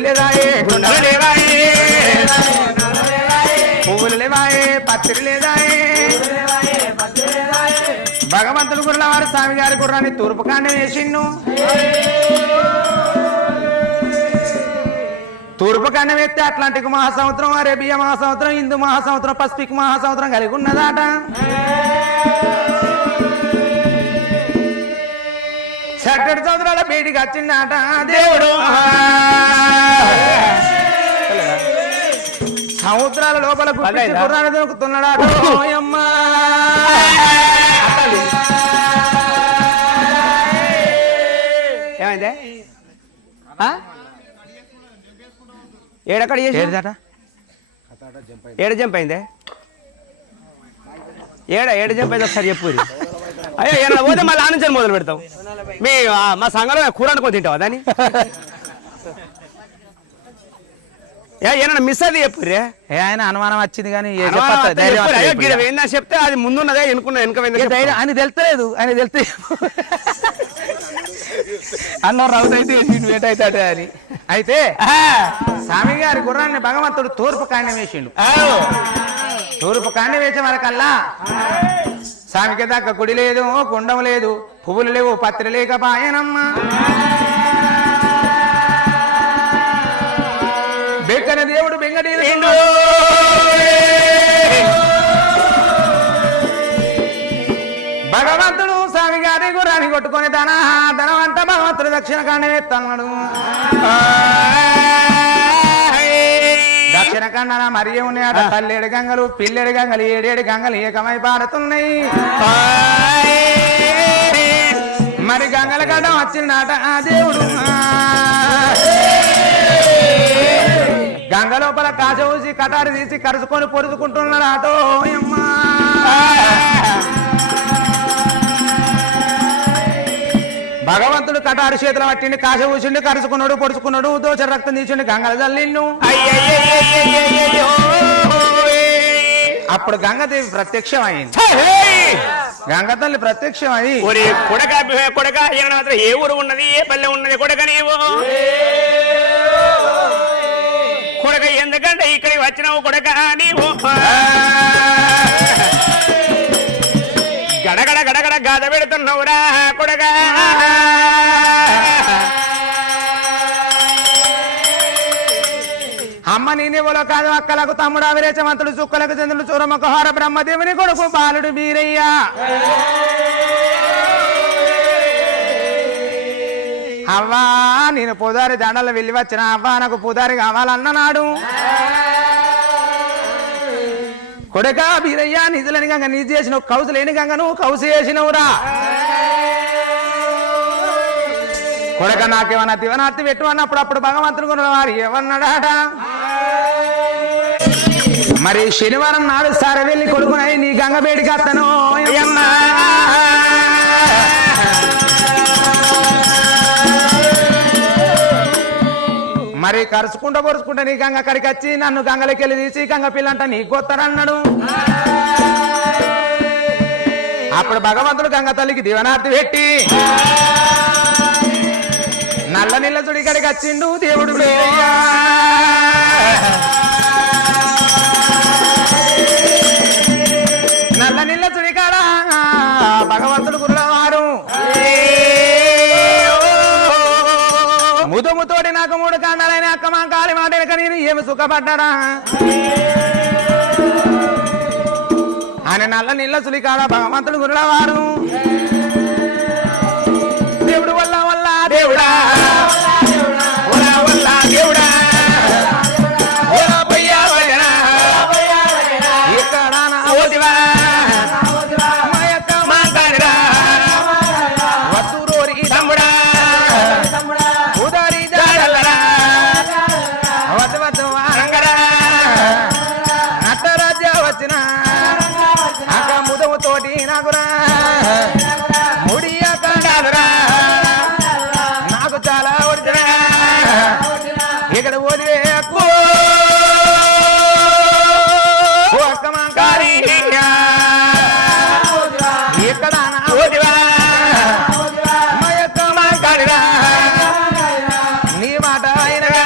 భగవంతుడు గుర్రల వారు స్వామి గారి గుర్రాన్ని తూర్పు కాండం వేసిండు. తూర్పు కాండం ఎత్తే అట్లాంటిక్ మహాసముద్రం, అరేబియా మహాసముద్రం, హిందూ మహాసముద్రం, పసిఫిక్ మహాసముద్రం కలిగి ఉన్నదాట. చట్టడి సముద్రాల బయటికి వచ్చిందాట దేవుడు. సముద్రాల లోపల గుర్రాన్ని దొరుకుతున్నాడాట. ఏమైందే ఏడక్కడ ఏడట ఏడ జంప్ అయిందే ఏడ జంప్ అయింది ఒకసారి చెప్పు. అయ్యో ఏమన్నా పోతే మళ్ళీ ఆనంచాలు మొదలు పెడతాం. మా సంఘంలో కూర అనుకొని తింటావా దాన్ని? ఏమన్నా మిస్ అది చెప్పురే. ఆయన అనుమానం వచ్చింది కానీ ఏందని చెప్తే అది ముందున్నదే ఎనుకున్నా వెనుక ఆయన తెలుస్తలేదు. ఆయన తెలుస్తే అన్న రౌత్ అయితే వేటైతాడు అని. అయితే స్వామి గారి గుర్రాన్ని భగవంతుడు తూర్పు కాండం వేసిండు. తూర్పు కాండం వేసే వరకల్లా స్వామికి దాకా గుడి లేదు, కుండం లేదు, పువ్వులు లేవు, పత్రి లేకపాయనమ్మా. బెక్కన దేవుడు బెంగడీరు. భగవంతుడు స్వామి గారి గుర్రాన్ని కొట్టుకొని ధనవంత భగవంతుడు దక్షిణ కాండం ఎత్తన్నాడు. దక్షిణ కాండన మరియ ఉన్నాయట. తల్లేడు గంగలు, పిల్లెడు గంగలు, 7 గంగలు ఏకమై పాడుతున్నాయి. మరి గంగల గడ్డం వచ్చిందట ఆ దేవుడు. గంగ లోపల కాశ ఊసి కటారి తీసి కరుచుకొని పొరుచుకుంటున్నాడు ఆటో అమ్మా. భగవంతుడు కటారు చేతులు పట్టిండి, కాశ ఊసిండు, కరుచుకున్నాడు, పొడుచుకున్నాడు, దోచ రక్తం తీసిండు, గంగలు జల్లిండు. అప్పుడు గంగదేవి ప్రత్యక్షం అయింది. గంగ తల్లి ప్రత్యక్షం అయి కొడక ఏ ఊరు ఉన్నది, ఏ పల్లె ఉన్నది కొడక నీవు? కొడక ఎందుకంటే ఇక్కడికి వచ్చినావు కొడక నీవు? గడగడ గడగడ గాథ పెడుతున్నావురా కొడక. అమ్మ నేనేవలో కాదు, అక్కలకు తమ్ముడు అవిరేచమంతుడు, చుక్కలకు చంద్రుడు, చూరమొకహార బ్రహ్మదేవుని కొడుకు బాలుడు బీరయ్య. అవ్వా నేను పూదారి దండలు వెళ్ళి వచ్చిన, అవ్వా నాకు పూదారి కావాలన్ననాడు. కొడక బీరయ్య నిధులని గంగ నీ చేసిన కౌసు లేని గంగ నువ్వు కౌసు చేసినవురా. కొడక నాకేమన్నా దివనార్తి పెట్టు అన్నప్పుడు అప్పుడు భగవంతుడు కొన్న వారు ఏమన్నాడాట. మరి శనివారం నాడు సార వెళ్ళి కొడుకున్నాయి నీ గంగ బేడికి అత్తను. మరి కరుచుకుంటా పొరుచుకుంటా నీ గంగ అక్కడికి వచ్చి నన్ను గంగలకి వెళ్ళి తీసి గంగ పిల్లంట నీకు కొత్తరన్నాడు. అప్పుడు భగవంతుడు గంగ తల్లికి దివనార్తి పెట్టి నల్ల నీళ్ళ చుడి ఇక్కడికి వచ్చిండు దేవుడు. నల్ల నీళ్ళ చుడి కాడ భగవంతుడు గురువారు ముదుముతోటి నాకు 3 కాండాలైన అక్క మా కాలి మాట నేను ఏమి సుఖపడ్డారా అని నల్ల నీళ్ళ చుడి కాడ భగవంతుడు గురువారు దేవుడు వల్ల వల్ల దేవుడా దేవుడా ఇక్కడ వత్తురోరి తమ్ముడా ఉదారి వద్దు వద్దు రంగడా నట్టరాజ్య వచ్చిన అక్క ముదముతోటి నాకురా ముడియా కాడాలురా నాకు చాలా ఒడిరా ఇక్కడ ఓడి అక్క మా కారి ఇక్కడ ఓడివా మా కాడిరా నీ మాట అయినగా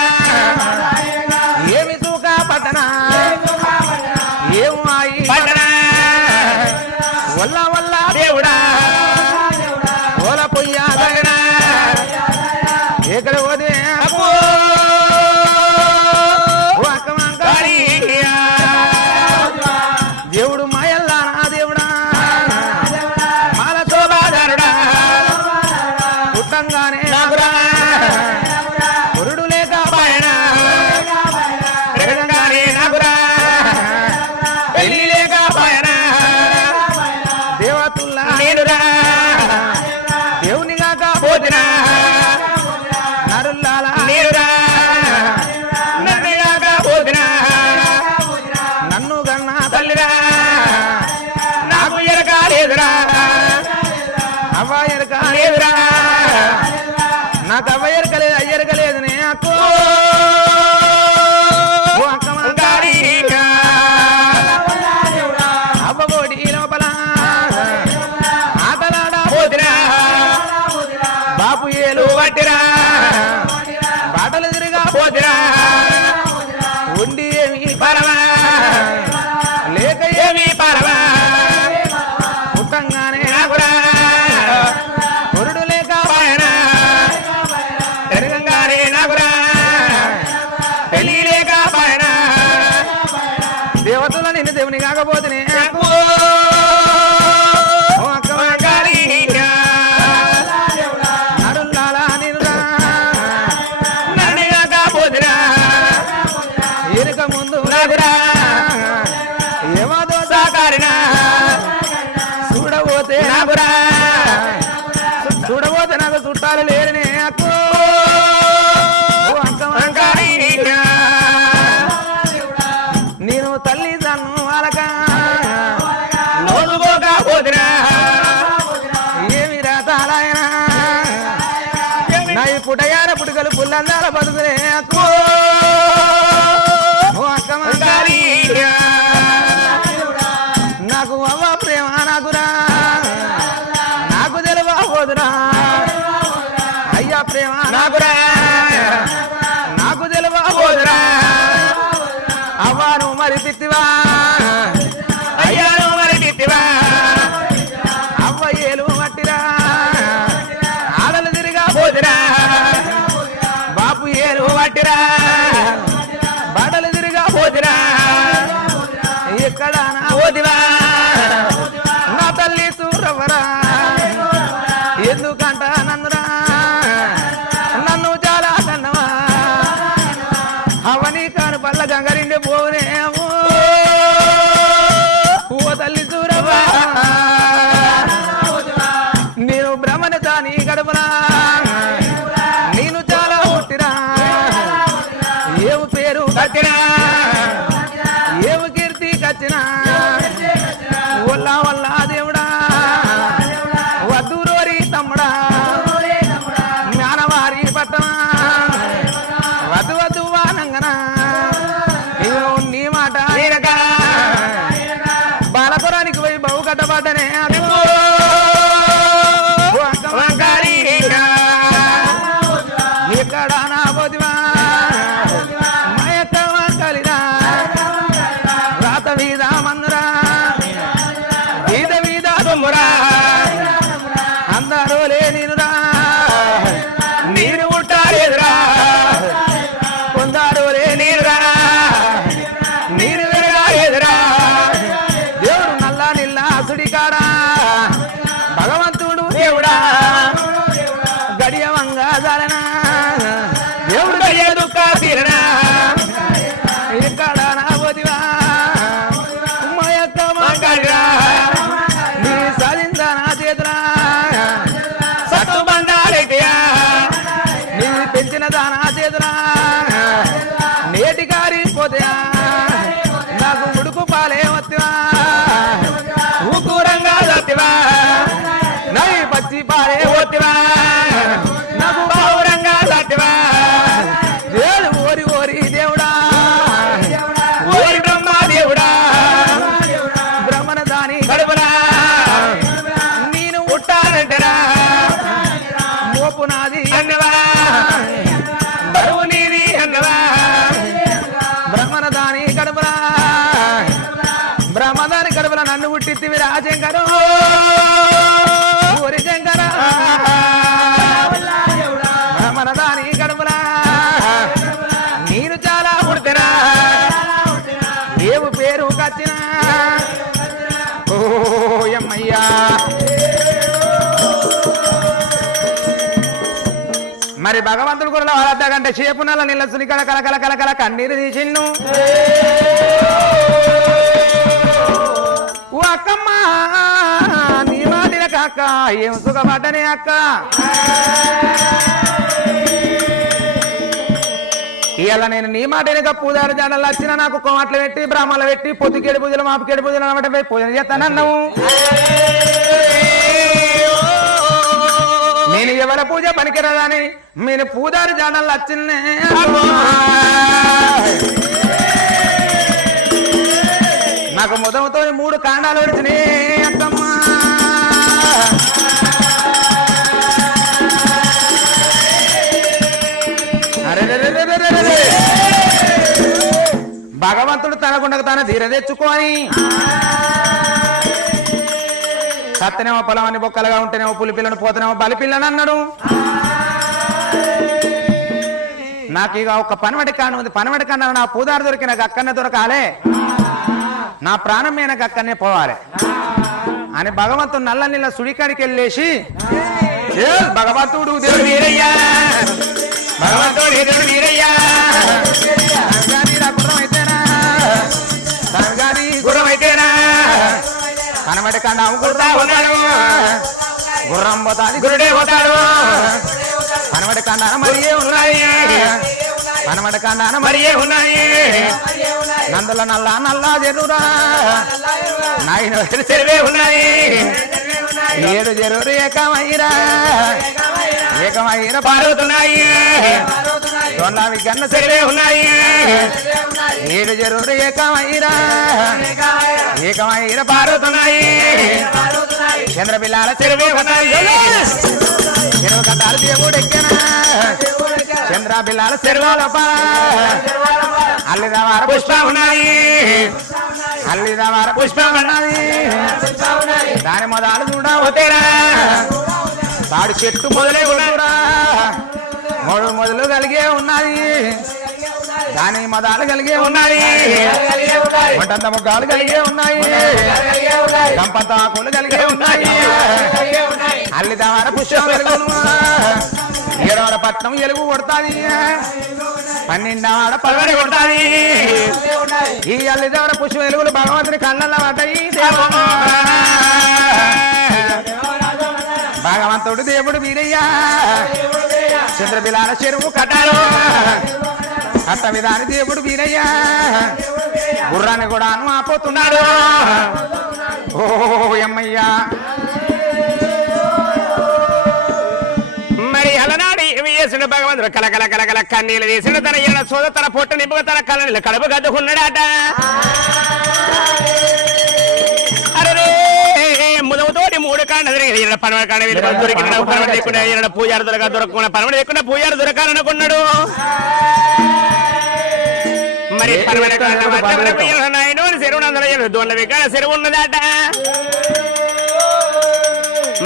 ఏమి సూక పట్టనా ఏం ఆయి వల్ల వల్ల దేవుడా అయ్యరకలేదు నే అక్కో అవ్వబోడి లోపల ఆటలాడా పోతిరా బాపు ఏలు పట్టిరా బాటలు తిరిగా పోతిరా ఉండి ఏమి పరమా లేక ఏమి పరమా పుట్టంగానే నాకురా పురుడు లేక పాయన పెరగంగానే నాకురా పెళ్లి లేక పాయన దేవతలు నిన్ను దేవుని కాకపోతేనే నడుల్లాలా నిన్నురా నన్ను కాకపోతేరా ఎనుక ముందు నాకురా ఏమాదో సాకారినా చూడబోతే నాకురా చూడబోతే నాకు చుట్టాలు లేరనే అక్కో నేను తల్లి తన్ను అలక లోతుకోకపోతున్నా ఏమి రాతాలయనా నా ఈ పుటయార పుట్టుకలు పుల్లందాల బతుకులే అక్కో నాకు అవ్వ ప్రేమ నాకురా నాకు తెలియబోదురా అయ్యా ప్రేమ నాకురా నాకు తెలియబోదురా అవ్వను మరి తిట్టివా అయ్యాను మరి తిట్టివా అవ్వ ఏలు మట్టిరా ఆడలు తిరిగా పోతురా బాపు ఏలు మట్టిరా బాటలు తిరిగా పోతురా ఎక్కడ నా ఓదివా నా తల్లి చూరవరా ఎందుకంట నన్నురా నన్ను చాలా కన్నవా అవని కాను పల్ల గంగరిండి పోనేమో ఓ తల్లి చూరవా నేను బ్రహ్మణ దాని గడపరా నేను చాలా పుట్టిరా ఏవు పేరు కట్టినా ఏవు కీర్తి కచ్చినా వల్ల వల్ల దేవుడా వద్దురోరి తమ్ముడా జ్ఞానవారి పట్టణా వద్దు వద్దు వానంగనా నీ మాట బాలపురానికి పోయి బహు కట్టబడ్డనే ఎక్కడ నా పోతివా మయక్క కలిరా రాత మీద మందురా వీధ వీధ దొమ్మురా అందరూ లేనిరా నీరు ముట్టాలేదురా కొందరు లేనిరా నీరు విరగాలేదురా దేవుడు నల్ల నిల్ల సుడికాడా భగవంతుడు దేవుడా గడియవంగా జాలనా దేవుడు గడియ దుఃఖ తీరనా ఇక్కడ నా పోతివా మయక్క మాట్లాడిరా నీ సాధిందా నా చేతురా సత్తు బండాలైతయా నీ పెంచిన దానా చేతురా నేటి కారిపోతయా నాకు ఉడుకు పాలే వత్తివా ఊకూరంగా దత్తివా నై పచ్చి పాలే వత్తివా నాకు పౌరంగా దత్తివా ఏడు ఓరి ఓరి దేవుడా ఓరి బ్రహ్మ దేవుడా బ్రహ్మణ దాని గడుపురా నేను ఉట్టానంటరా మోపు నాది అన్నవా బరువు నీది అన్నవా బ్రహ్మణ దాని గడుపురా బ్రహ్మదాని కడుపుల నన్ను పుట్టిత్తివి రాజంకరు ఓరి శంకర బ్రహ్మదాని కడుపుల నేను చాలా పుడితేనా ఏవు పేరు కచ్చినా ఓ అమ్మయ్యా మరి భగవంతుడు కూడా అర్ధ గంట సేపు నల్ల నీళ్ళ సునికల కలకల కలకల కన్నీరు తీసిండు ఓ అక్కమ్మ నీ మాటిన కాక ఏం సుఖపడ్డనే అక్క ఇవాళ నేను నీ మాట వెనుక పూజారి జాడలు వచ్చిన నాకు కోమట్లు పెట్టి బ్రాహ్మణులు పెట్టి పొద్దుకేడు పూజలు మాపుకేడు పూజలు అన్నమాట పూజలు చేస్తానన్నావు నేను ఎవరి పూజ పనికిరదని మీరు పూజారి జాడలు వచ్చిందే నాకు ముదముతో 3 కాండాలు వచ్చినాయి అత్తమ్మ భగవంతుడు తనకుండకు తన ధీర తెచ్చుకొని సత్తనేమో పొలమని బొక్కలుగా ఉంటేనేమో పులి పిల్లను పోతేనేమో బలి పిల్లని అన్నాడు నాకు ఇక ఒక పనివడి కాను ఉంది పనివడి కన్నా నా పూదారు దొరికి నాకు అక్కడనే దొరకాలే నా ప్రాణం మీద నాకు అక్కడనే పోవాలి అని భగవంతుడు నల్ల నీళ్ళ సుడికాడికి వెళ్ళేసి భగవంతుడు దేవుడు వీరయ్యా భగవంతుడు దేవుడు వీరయ్యా గుర్రమైతేనా కనబడి కన్నా గుర్రా పోతాడు గుర్రం పోతాది గురుడే పోతాడు కనబడి కన్నా మరియే ఉన్నాయి కనబడి కన్నా మరియే ఉన్నాయి నందుల నల్ల నల్ల జరురా నాయన చెరువే ఉన్నాయి 7 జరువులు ఏకమైరా పారుతున్నాయి తొండావి గన్న చెరువే ఉన్నాయి 7 జరువులు ఏకమైరా పారుతున్నాయి చంద్రపిల్లాల చెరువే ఉన్నాయి చెరువు కట్టాలు దేవుడు ఎక్కినా చంద్రపిల్లాల చెరువుల అల్లిదవార పుష్పం ఉన్నాయి అల్లిదవార పుష్పం ఉన్నది దాని మొదలు చూడవతేరా తాడు చెట్టు మొదలే ఉంటురా 3 మొదలు కలిగే ఉన్నది దాని మొదలు కలిగే ఉన్నాయి వంటంత ముగ్గాలు కలిగే ఉన్నాయి గంపంత ఆకులు కలిగే ఉన్నాయి అల్లిదవార పుష్పం వెలుగును 7వ పట్నం ఎలుగు కొడతాది 12వ పగడి కొడతాది ఈ అల్లిదవార పుష్పం వెలుగులు భగవంతుని కళ్ళల్లో పడ్డాయి భగవంతుడు దేవుడు వీరయ్యా చంద్రబిలాల చెరువు కట్టాడు కట్ట విధాని దేవుడు వీరయ్యా గుర్రాన్ని కూడా ఆపోతున్నాడు ఓ అమ్మయ్యా మరి అలనాడు ఏమి చేసిన భగవంతుడు కలకల కలకల కన్నీళ్ళు తీసిన తన ఈయన సోద తన పొట్ట నింపుగా తన కళ్ళ కడుపు గద్దుకున్నాడట ముదముతోటి 3 కాండ పనవ కాండ దొరికిన పనవ లేకుండా పూజారు దొరకకుండా పనవ లేకుండా పూజారు దొరకాలనుకున్నాడు మరి నాయన చెరువు దొండ వికాల చెరువు ఉన్నదట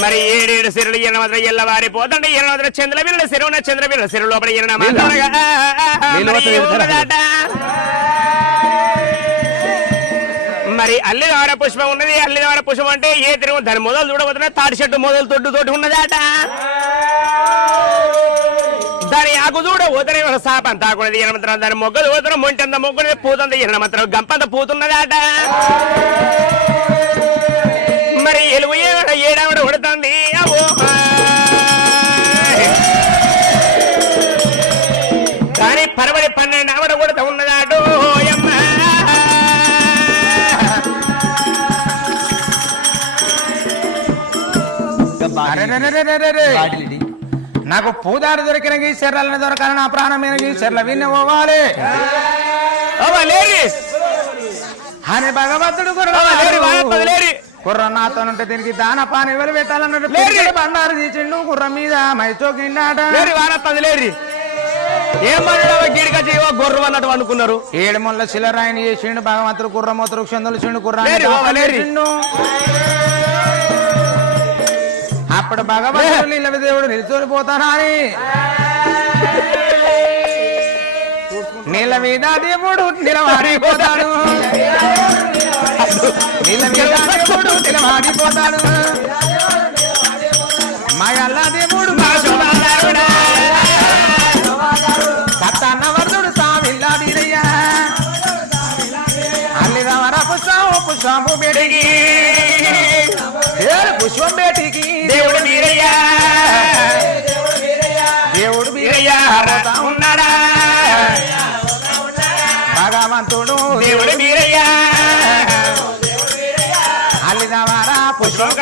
మరి 7 చెరువులు ఈయన మాత్రం ఎల్లవారిపోతండి ఈయన మాత్రం చంద్రబిల్ల చెరువు లోపల ఈయన మాట్లాడట మరి అల్లిదవార పుష్పం ఉన్నది అల్లిదవార పుష్పం అంటే ఏ తిరుగు దాని మొదలు చూడబోతున్నా తాటి చెట్టు మొదలు తోటి ఉన్నదట దాని ఆకు చూడ పోతనే సాపం తాకున్నది ఈయన మాత్రం దాని మొగ్గలు పోతున్న మొంటంత మొగ్గున్నది పూతంత ఈయన మాత్రం గంపంత పూతున్నదట మరి ఎలుగు ఏడావిడ కొడుతుంది దాని పరబడి 12 ఆవిడ కొడుతూ ఉన్నదాటు నాకు పూదారు దొరికిన గీసెర్రలని దొరకాలి నా ప్రాణమైన గీసెర్ల విన్నవ్వాలి అని భగవంతుడు కుర్ర నాతోనుంటే దీనికి దాన పాని ఎవరు పెట్టాలన్నట్టు బండారు తీసిండు గుర్ర మీద మైచోకిండాట గొర్రె అన్నట్టు అనుకున్నారు 7 ముళ్ళ శిలరాయిని చేసిండు భగవంతుడు గుర్రమూతురు క్షందులు కుర్రాడు అప్పుడు భగవంతుడు నీళ్ళ దేవుడు నిలుచొని పోతానని నీళ్ళ మీద దేవుడు నిలవాడిపోతాడు నీళ్ళ మీద దేవుడు నిలవాడిపోతాడు మా అల్లా దేవుడు సత్తన్నవర్ధుడు సామిల్లా వీరయ్యా అల్లిదవర పుష్పము బేటికి పుష్పం బేటికి దేవుడు వీరయ్యా దేవుడు వీరయ్యా ఉన్నాడా భగవంతుడు దేవుడు వీరయ్యా అల్లిదవర పుష్పం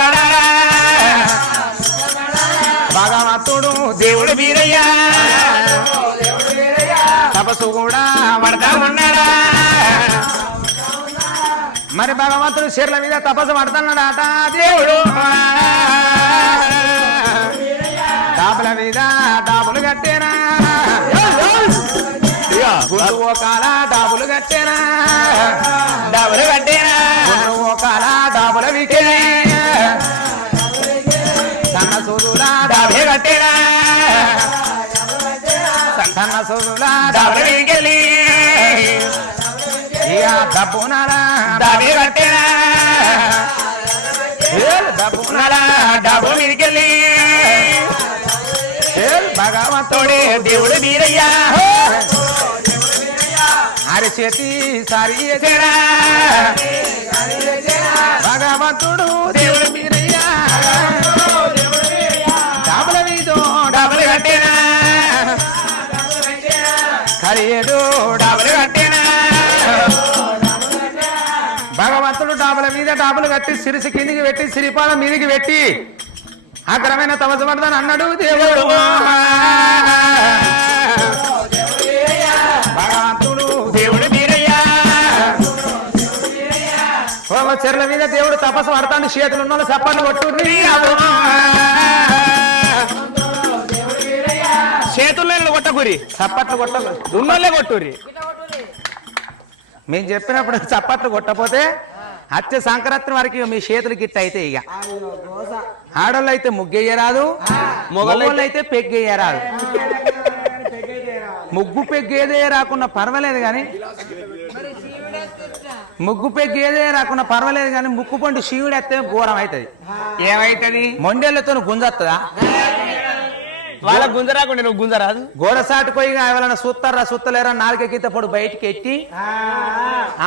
భగవంతుడు మరి భగవంతుడు చీరల మీద తపస్సు పడుతున్నాడట దేవుడు డాబుల మీద డాబులు కట్టేనా ఓ కాల డాబులు కట్టేనా డబ్బులు కట్టేనా ఓ కాల డాబుల వికే సన్న సూదుల డబ్బులు కట్టేనా సన్న సూదుల డబ్బులు వీకెళ్ళి డబ్బునారా డబ్బులు కట్టేనా డబ్బునారా డబ్బులు వీకెళ్ళి భగవంతుడే దేవుడు వీరయ్యా అరిచేతి సారి చేరా భగవంతుడు దేవుడు మీరయ్యా డాబుల మీదో డబ్బులు కట్టేనా ఖరీదు డబ్బులు కట్టేనా భగవంతుడు డాబుల మీద డాబులు కట్టి సిరిసి కిందికి పెట్టి సిరిపాల మీదికి పెట్టి అగ్రమైన తపస్సు పడతాను అన్నాడు దేవుడు భగవంతుడు దేవుడు వీరయ్యా చెర్ల మీద దేవుడు తపస్సు పడతాను చేతులు ఉన్న చప్పట్లు కొట్టు చేతుల్లో కొట్టకురి చప్పట్లు కొట్ట దున్నోళ్ళే కొట్టురి మేము చెప్పినప్పుడు చప్పట్లు కొట్టపోతే హత్య సంక్రాంతి వరకు మీ చేతులు గిట్ట అయితే ఇక ఆడోళ్ళు అయితే ముగ్గేయరాదు మొగోళ్ళు అయితే పెగ్గేయరాదు ముగ్గు పెగ్గేదే రాకుండా పర్వాలేదు కానీ ముగ్గు పెగ్గేదే రాకుండా పర్వాలేదు కానీ ముక్కు పండు శివుడు ఎత్తే ఘోరం అవుతుంది ఏమైతుంది మొండేళ్లతో గుంజొస్తుందా వాళ్ళ గుంజ రాకుండా నువ్వు గుంజ రాదు గోడ సాటు పోయి ఎవరైనా సూస్తారా సూత్తలేరా నాలుగు గీతపడు బయటికి ఎట్టి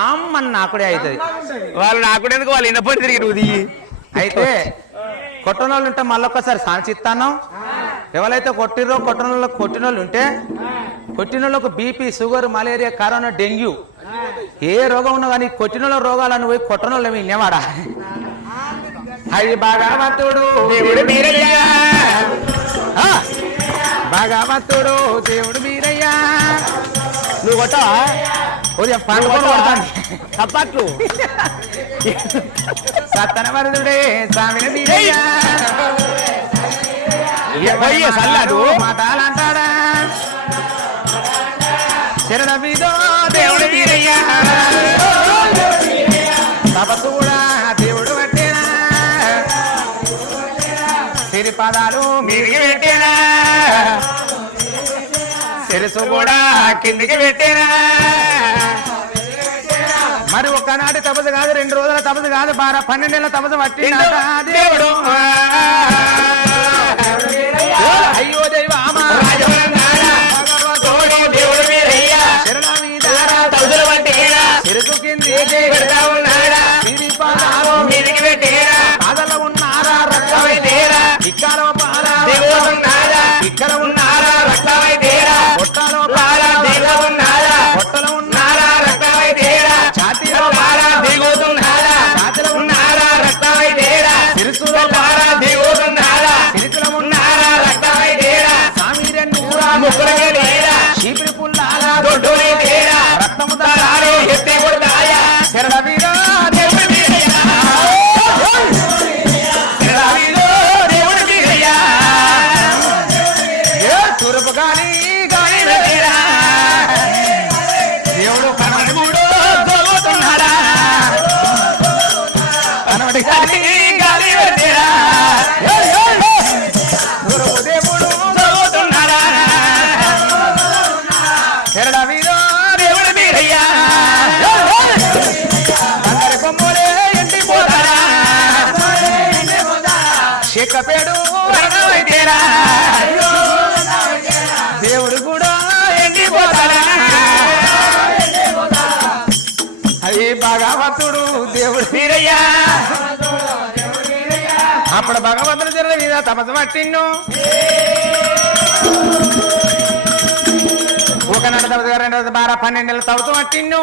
అమ్మని నాకుడే అవుతుంది వాళ్ళు నాకుడేందుకు వాళ్ళు ఇన్నపడి తిరిగి నువ్వు దిగి అయితే కొట్టనోళ్ళు ఉంటే మళ్ళొక్కసారి సాంచిస్తాను ఎవరైతే కొట్టిరో కొట్టినోళ్ళు ఉంటే కొట్టినోళ్ళకు BP sugar malaria corona dengue ఏ రోగం ఉన్నా కానీ కొట్టినోళ్ళ రోగాలను పోయి కొట్టనోళ్ళు వినేవాడా అది భగవంతుడు దేవుడు వీరయ్యా భగవంతుడు దేవుడు మీరయ్యా నువ్వు కొట్టవా ఉదయం పండుగ తప్పట్లు సత్తనవరుదుడే స్వామిని మీరయ్యా సల్లాడు మాటాలంటాడా శరణ మీదో దేవుడు వీరయ్యా తపస్సు కూడా దేవుడు పెట్టేనా సిరి పదాలు మీదికి పెట్టేనా సిరుసు కూడా కిందికి పెట్టేనా మరి ఒక్కనాటి తపస్సు కాదు 2 రోజుల తపస్సు కాదు 12 నెలల తపస్సు పట్టి దేవుడు అయ్యో దైవమా దేవుడు వీరయ్యా శరణ మీద తౌదులు పట్టేనా సిరుసు కింది పెడతా ఉన్నాడా సిరి పదాలు మీదికి పెట్టేనా పాదల ఉన్నారా రక్తమై తేరా ఇక్కడ పారా దేవుడు ఉన్నాడా ఇక్కడ ఉన్నారా రక్తమై తేరా పొట్టలో పారా దేవుడు ఉన్నాడా పొట్టలో ఉన్నారా ఉన్నారా రక్తమై తేరా ఛాతీలో పారా దిగుతున్నాడా ఛాతీలో ఉన్నారా రక్తమై తేరా సిరుసులో పారా దిగుతున్నాడా సిరిసులో ఉన్నారా రక్తమై తేరా స్వామి 2 ఊరా ముక్కులకే తేరా చీపిరి పుల్లాల దొడ్డునే తేరా రక్తము తలారే ఎత్తే కొడతాయా శరణ మీద దేవుడు వీరయ్యా శరణామిలో దేవుడు వీరయ్యా తూర్పు గాలి గాలి పెట్టేరా దేవుడు కనబడుగుడు దొరుకుతున్నాడా కనబడి గాలి గాలి పెట్టేరా తూర్పు దేవుడు దొరుకుతున్నాడా శరణ మీద దేవుడు వీరయ్యా అందరి కొమ్ములే ఎండిపోతారా శేఖపేడు రక్తమైతేరా దేవుడు కూడా ఎండిపోతాడా అది భగవంతుడు దేవుడు వీరయ్యా అప్పుడు భగవంతుడు జర మీద తపస్సు పట్టిండు ఒకనాడు తపస్సు 2 12 నెలలు తవ్వుతూ పట్టిండు